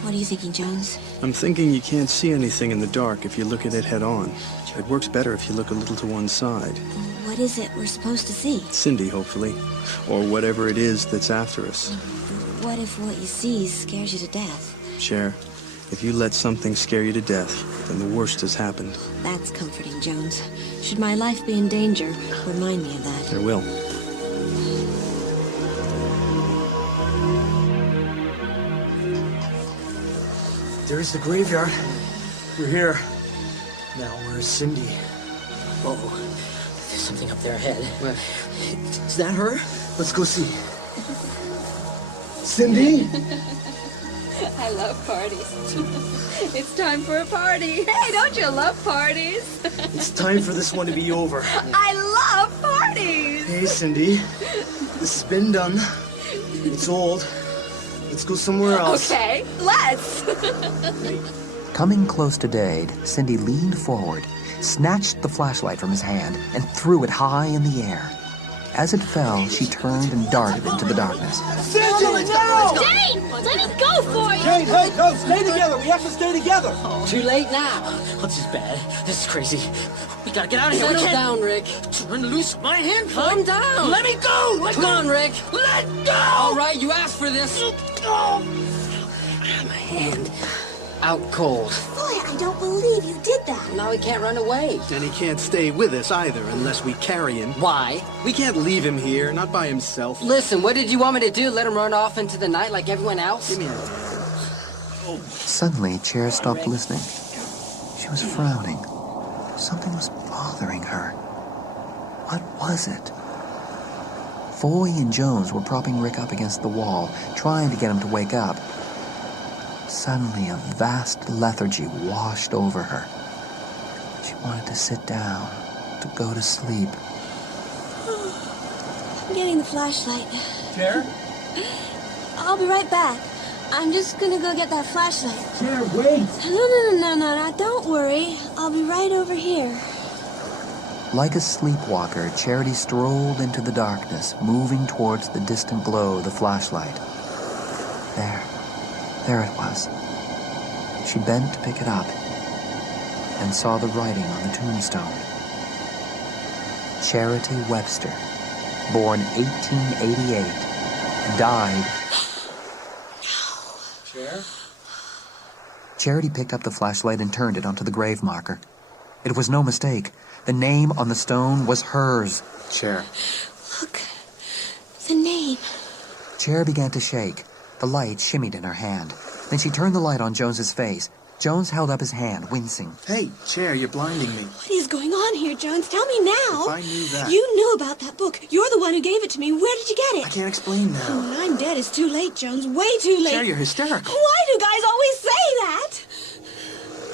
What are you thinking, Jones? I'm thinking you can't see anything in the dark if you look at it head on. It works better if you look a little to one side. What is it we're supposed to see? Cindy, hopefully. Or whatever it is that's after us. What if what you see scares you to death? Cher, if you let something scare you to death, then the worst has happened. That's comforting, Jones. Should my life be in danger, remind me of that. There will. There's the graveyard. We're here. Now, where's Cindy? Uh-oh. There's something up there ahead. What? Is that her? Let's go see. Cindy? I love parties. It's time for a party. Hey, don't you love parties? It's time for this one to be over. I love parties. Hey, Cindy. This has been done. It's old. Let's go somewhere else. Okay, let's. Coming close to Dade, Cindy leaned forward, snatched the flashlight from his hand, and threw it high in the air. As it fell, she turned and darted into the darkness. Cindy, no! Dade, let me go for you. Jane, hey, no, stay together. We have to stay together. Too late now. What's this bad? This is crazy. We gotta get out of here. Settle down, Rick. Turn loose my hand. Calm down. Let me go. Come on, Rick. Let go. All right, you asked for this. My hand. Out cold. Boy, I don't believe you did that. Now he can't run away. And he can't stay with us either unless we carry him. Why? We can't leave him here, not by himself. Listen, what did you want me to do? Let him run off into the night like everyone else? Give me a... Suddenly, Cher stopped listening. She was frowning. Something was bothering her. What was it? Foy and Jones were propping Rick up against the wall, trying to get him to wake up. Suddenly, a vast lethargy washed over her. She wanted to sit down, to go to sleep. I'm getting the flashlight. Cher? I'll be right back. I'm just gonna go get that flashlight. Cher, wait. No, don't worry. I'll be right over here. Like a sleepwalker, Charity strolled into the darkness, moving towards the distant glow of the flashlight. There it was. She bent to pick it up and saw the writing on the tombstone. Charity Webster, born 1888, died... Cher? Charity picked up the flashlight and turned it onto the grave marker. It was no mistake. The name on the stone was hers. Cher. Look, the name. Cher began to shake. The light shimmied in her hand. Then she turned the light on Jones's face. Jones held up his hand, wincing. Hey, Cher, you're blinding me. What is going on here, Jones? Tell me now. If I knew that... You knew about that book. You're the one who gave it to me. Where did you get it? I can't explain now. Oh, when I'm dead, it's too late, Jones. Way too late. Cher, you're hysterical. Why do guys always say that?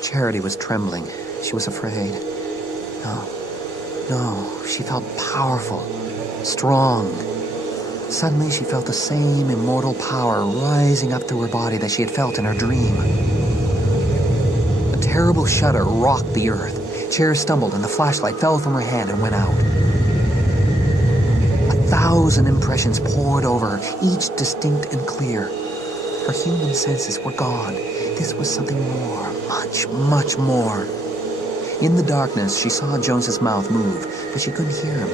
Charity was trembling. She was afraid. No, she felt powerful, strong. Suddenly, she felt the same immortal power rising up through her body that she had felt in her dream. A terrible shudder rocked the earth. Cher stumbled and the flashlight fell from her hand and went out. 1,000 impressions poured over her, each distinct and clear. Her human senses were gone. This was something more, much more. In the darkness, she saw Jones's mouth move, but she couldn't hear him.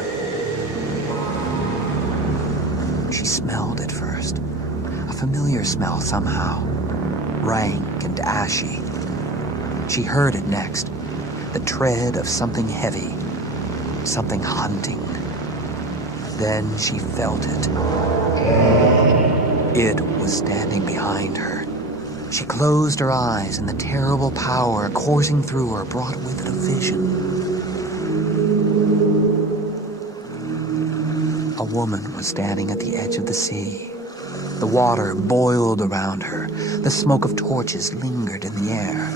She smelled it first. A familiar smell somehow. Rank and ashy. She heard it next. The tread of something heavy. Something hunting. Then she felt it. It was standing behind her. She closed her eyes, and the terrible power coursing through her brought with it a vision. A woman was standing at the edge of the sea. The water boiled around her. The smoke of torches lingered in the air.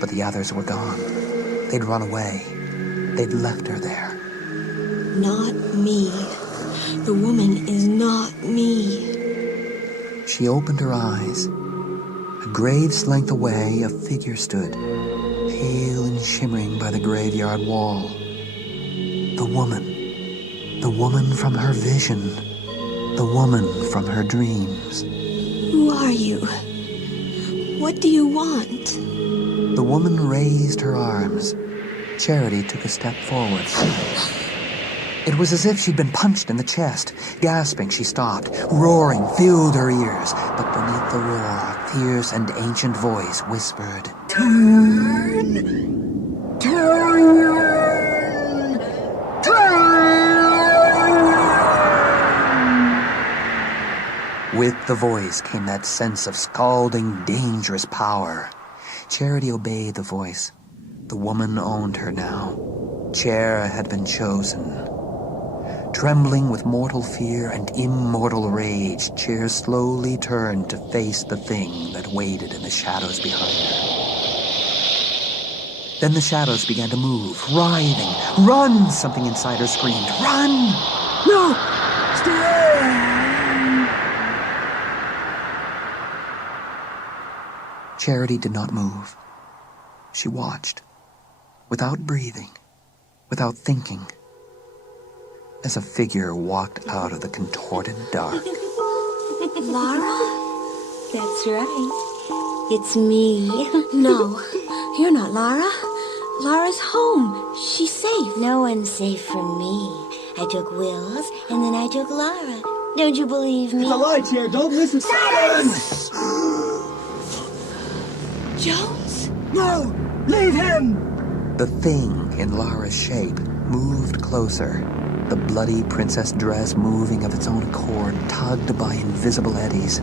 But the others were gone. They'd run away. They'd left her there. Not me. The woman is not me. She opened her eyes. A grave's length away, a figure stood, pale and shimmering by the graveyard wall. The woman from her vision, the woman from her dreams. Who are you? What do you want? The woman raised her arms. Charity took a step forward. It was as if she'd been punched in the chest. Gasping, she stopped. Roaring filled her ears. But beneath the roar, a fierce and ancient voice whispered, Turn! Turn! With the voice came that sense of scalding, dangerous power. Charity obeyed the voice. The woman owned her now. Chair had been chosen. Trembling with mortal fear and immortal rage, Chair slowly turned to face the thing that waited in the shadows behind her. Then the shadows began to move, writhing. "Run!" Something inside her screamed. "Run!" No! Stay! Charity did not move. She watched, without breathing, without thinking, as a figure walked out of the contorted dark. Lara? That's right. It's me. No, you're not Lara. Lara's home. She's safe. No one's safe from me. I took Will's, and then I took Lara. Don't you believe me? It's a lie, Chair. Don't listen. Silence! Jones? No! Leave him! The thing in Lara's shape moved closer. The bloody princess dress moving of its own accord, tugged by invisible eddies.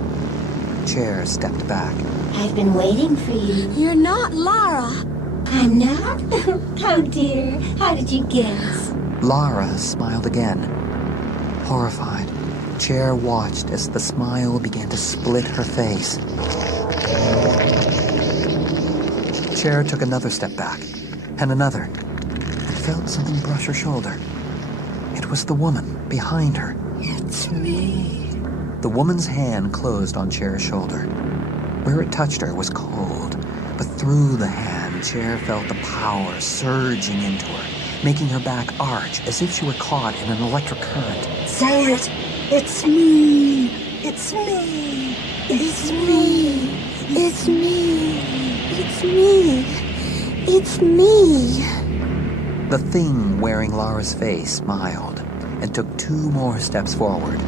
Chair stepped back. I've been waiting for you. You're not Lara. I'm not? Oh, dear. How did you guess? Lara smiled again. Horrified, Chair watched as the smile began to split her face. Chair took another step back, and another, and felt something brush her shoulder. It was the woman behind her. It's me. The woman's hand closed on Chair's shoulder. Where it touched her was cold, but through the hand, Chair felt the power surging into her, making her back arch as if she were caught in an electric current. Say it! It's me! It's me! It's me! It's me! It's me! It's me! The thing wearing Lara's face smiled and took 2 more steps forward.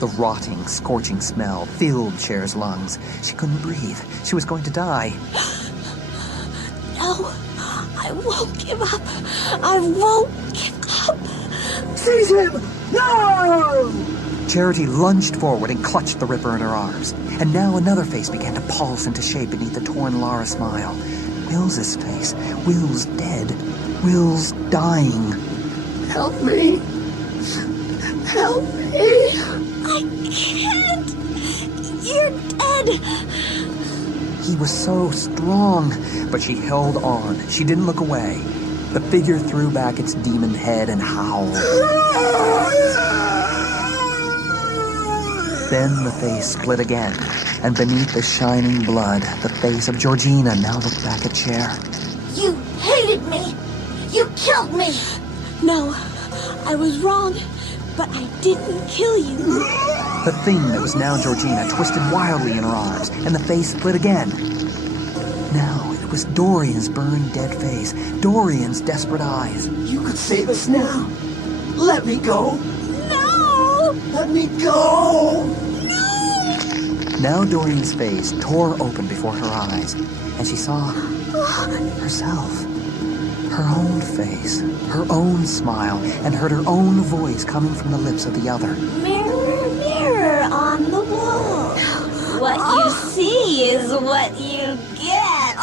The rotting, scorching smell filled Chair's lungs. She couldn't breathe. She was going to die. No, I won't give up. I won't give up. Seize him! No! Charity lunged forward and clutched the Ripper in her arms. And now another face began to pulse into shape beneath the torn Lara smile. Will's face. Will's dead. Will's dying. Help me! Help me! I can't! You're dead! He was so strong, but she held on. She didn't look away. The figure threw back its demon head and howled. Then the face split again, and beneath the shining blood, the face of Georgina now looked back at Chair. You hated me! You killed me! No, I was wrong, but I didn't kill you. The thing that was now Georgina twisted wildly in her arms, and the face split again. Now it was Dorian's burned dead face, Dorian's desperate eyes. You could save us now. Let me go. No! Let me go! Now Dorian's face tore open before her eyes, and she saw herself. Her own face, her own smile, and heard her own voice coming from the lips of the other. Mirror, mirror on the wall. What you see is what you get.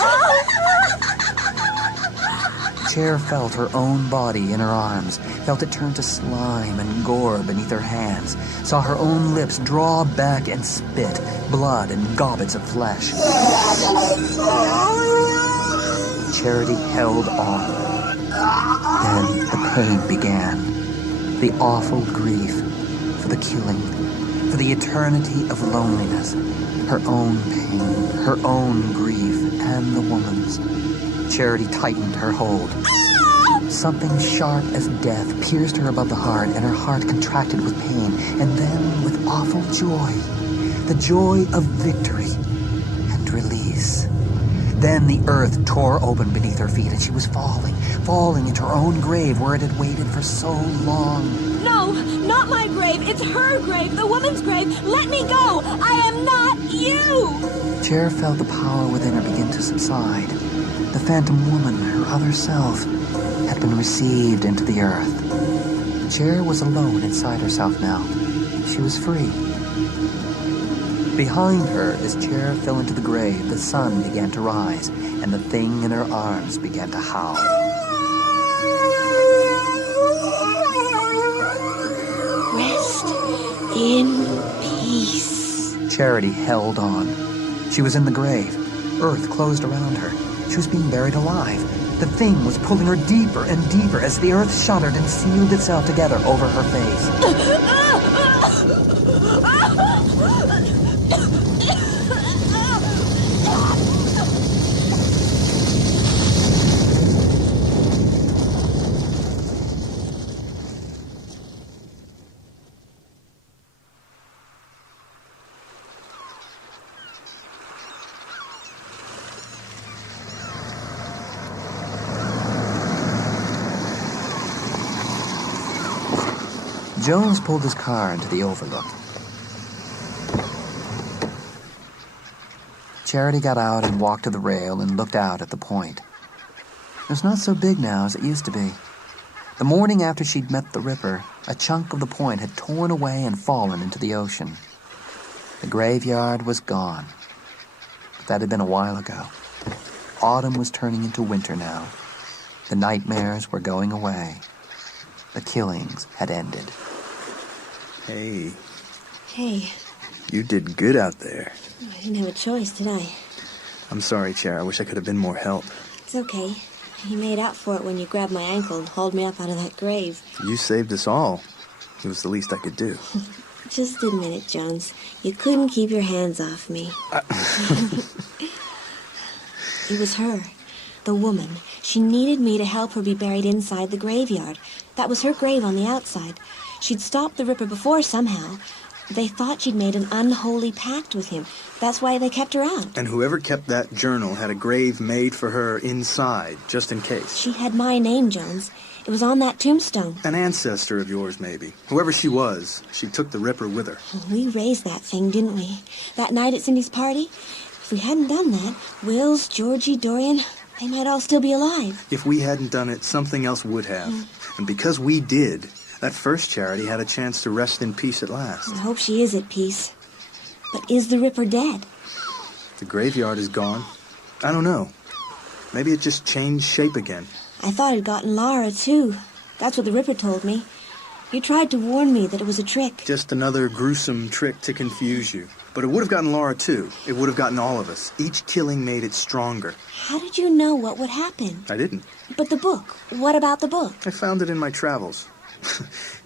Chair felt her own body in her arms, felt it turn to slime and gore beneath her hands, saw her own lips draw back and spit, blood and gobbets of flesh. Charity held on. Then the pain began. The awful grief for the killing, for the eternity of loneliness. Her own pain, her own grief, and the woman's. Charity tightened her hold. Something sharp as death pierced her above the heart, and her heart contracted with pain, and then with awful joy. The joy of victory and release. Then the earth tore open beneath her feet, and she was falling into her own grave where it had waited for so long. No, not my grave. It's her grave, the woman's grave. Let me go. I am not you. Chair felt the power within her begin to subside. The phantom woman, her other self, had been received into the earth. Chair was alone inside herself now. She was free. Behind her, as chair fell into the grave, the sun began to rise, and the thing in her arms began to howl. Rest in peace. Charity held on. She was in the grave. Earth closed around her. She was being buried alive. The thing was pulling her deeper and deeper as the earth shuddered and sealed itself together over her face. Jones pulled his car into the overlook. Charity got out and walked to the rail and looked out at the point. It was not so big now as it used to be. The morning after she'd met the Ripper, a chunk of the point had torn away and fallen into the ocean. The graveyard was gone. But that had been a while ago. Autumn was turning into winter now. The nightmares were going away. The killings had ended. Hey, Hey, you did good out there. I didn't have a choice, did I? I'm sorry, Chair. I wish I could have been more help. It's okay. You made out for it when you grabbed my ankle and hauled me up out of that grave. You saved us all. It was the least I could do. Just admit it, Jones. You couldn't keep your hands off me. It was her, the woman. She needed me to help her be buried inside the graveyard. That was her grave on the outside. She'd stopped the Ripper before somehow. They thought she'd made an unholy pact with him. That's why they kept her out. And whoever kept that journal had a grave made for her inside, just in case. She had my name, Jones. It was on that tombstone. An ancestor of yours, maybe. Whoever she was, she took the Ripper with her. We raised that thing, didn't we? That night at Cindy's party? If we hadn't done that, Wills, Georgie, Dorian, they might all still be alive. If we hadn't done it, something else would have. And because we did, that first Charity had a chance to rest in peace at last. I hope she is at peace. But is the Ripper dead? The graveyard is gone. I don't know. Maybe it just changed shape again. I thought it'd gotten Lara, too. That's what the Ripper told me. You tried to warn me that it was a trick. Just another gruesome trick to confuse you. But it would have gotten Lara, too. It would have gotten all of us. Each killing made it stronger. How did you know what would happen? I didn't. But the book. What about the book? I found it in my travels.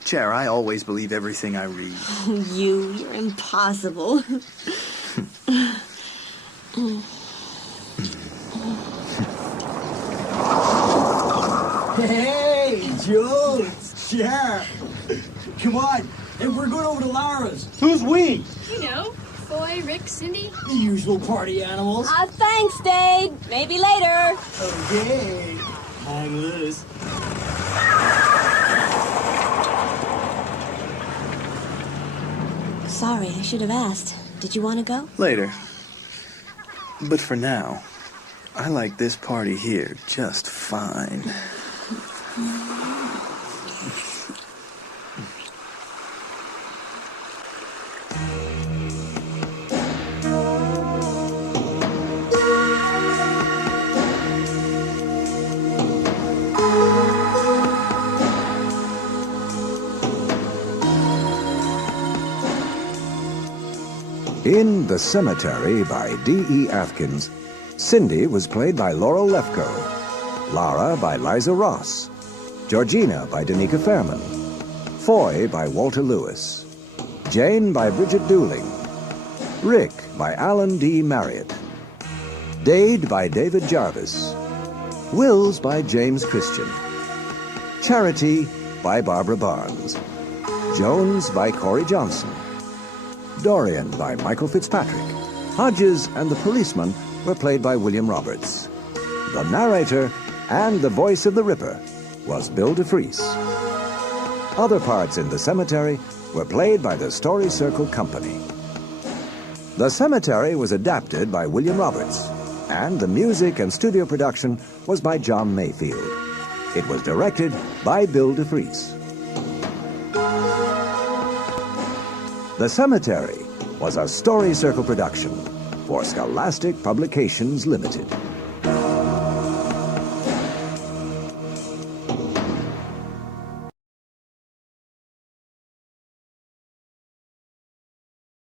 Chair, I always believe everything I read. You're impossible. Hey, Jones, Chair. Come on, and we're going over to Lara's. Who's we? You know, Foy, Rick, Cindy. The usual party animals. Thanks, Dade. Maybe later. Okay. Hang loose. Sorry, I should have asked. Did you want to go? Later. But for now, I like this party here just fine. In The Cemetery by D.E. Athkins, Cindy was played by Laurel Lefko, Lara by Liza Ross, Georgina by Danica Fairman, Foy by Walter Lewis, Jane by Bridget Dooling, Rick by Alan D. Marriott, Dade by David Jarvis, Wills by James Christian, Charity by Barbara Barnes, Jones by Corey Johnson, Dorian by Michael Fitzpatrick. Hodges and the policeman were played by William Roberts. The narrator and the voice of the Ripper was Bill DeFries. Other parts in The Cemetery were played by the Story Circle Company. The Cemetery was adapted by William Roberts, and the music and studio production was by John Mayfield. It was directed by Bill DeFries. The Cemetery was a Story Circle production for Scholastic Publications Limited.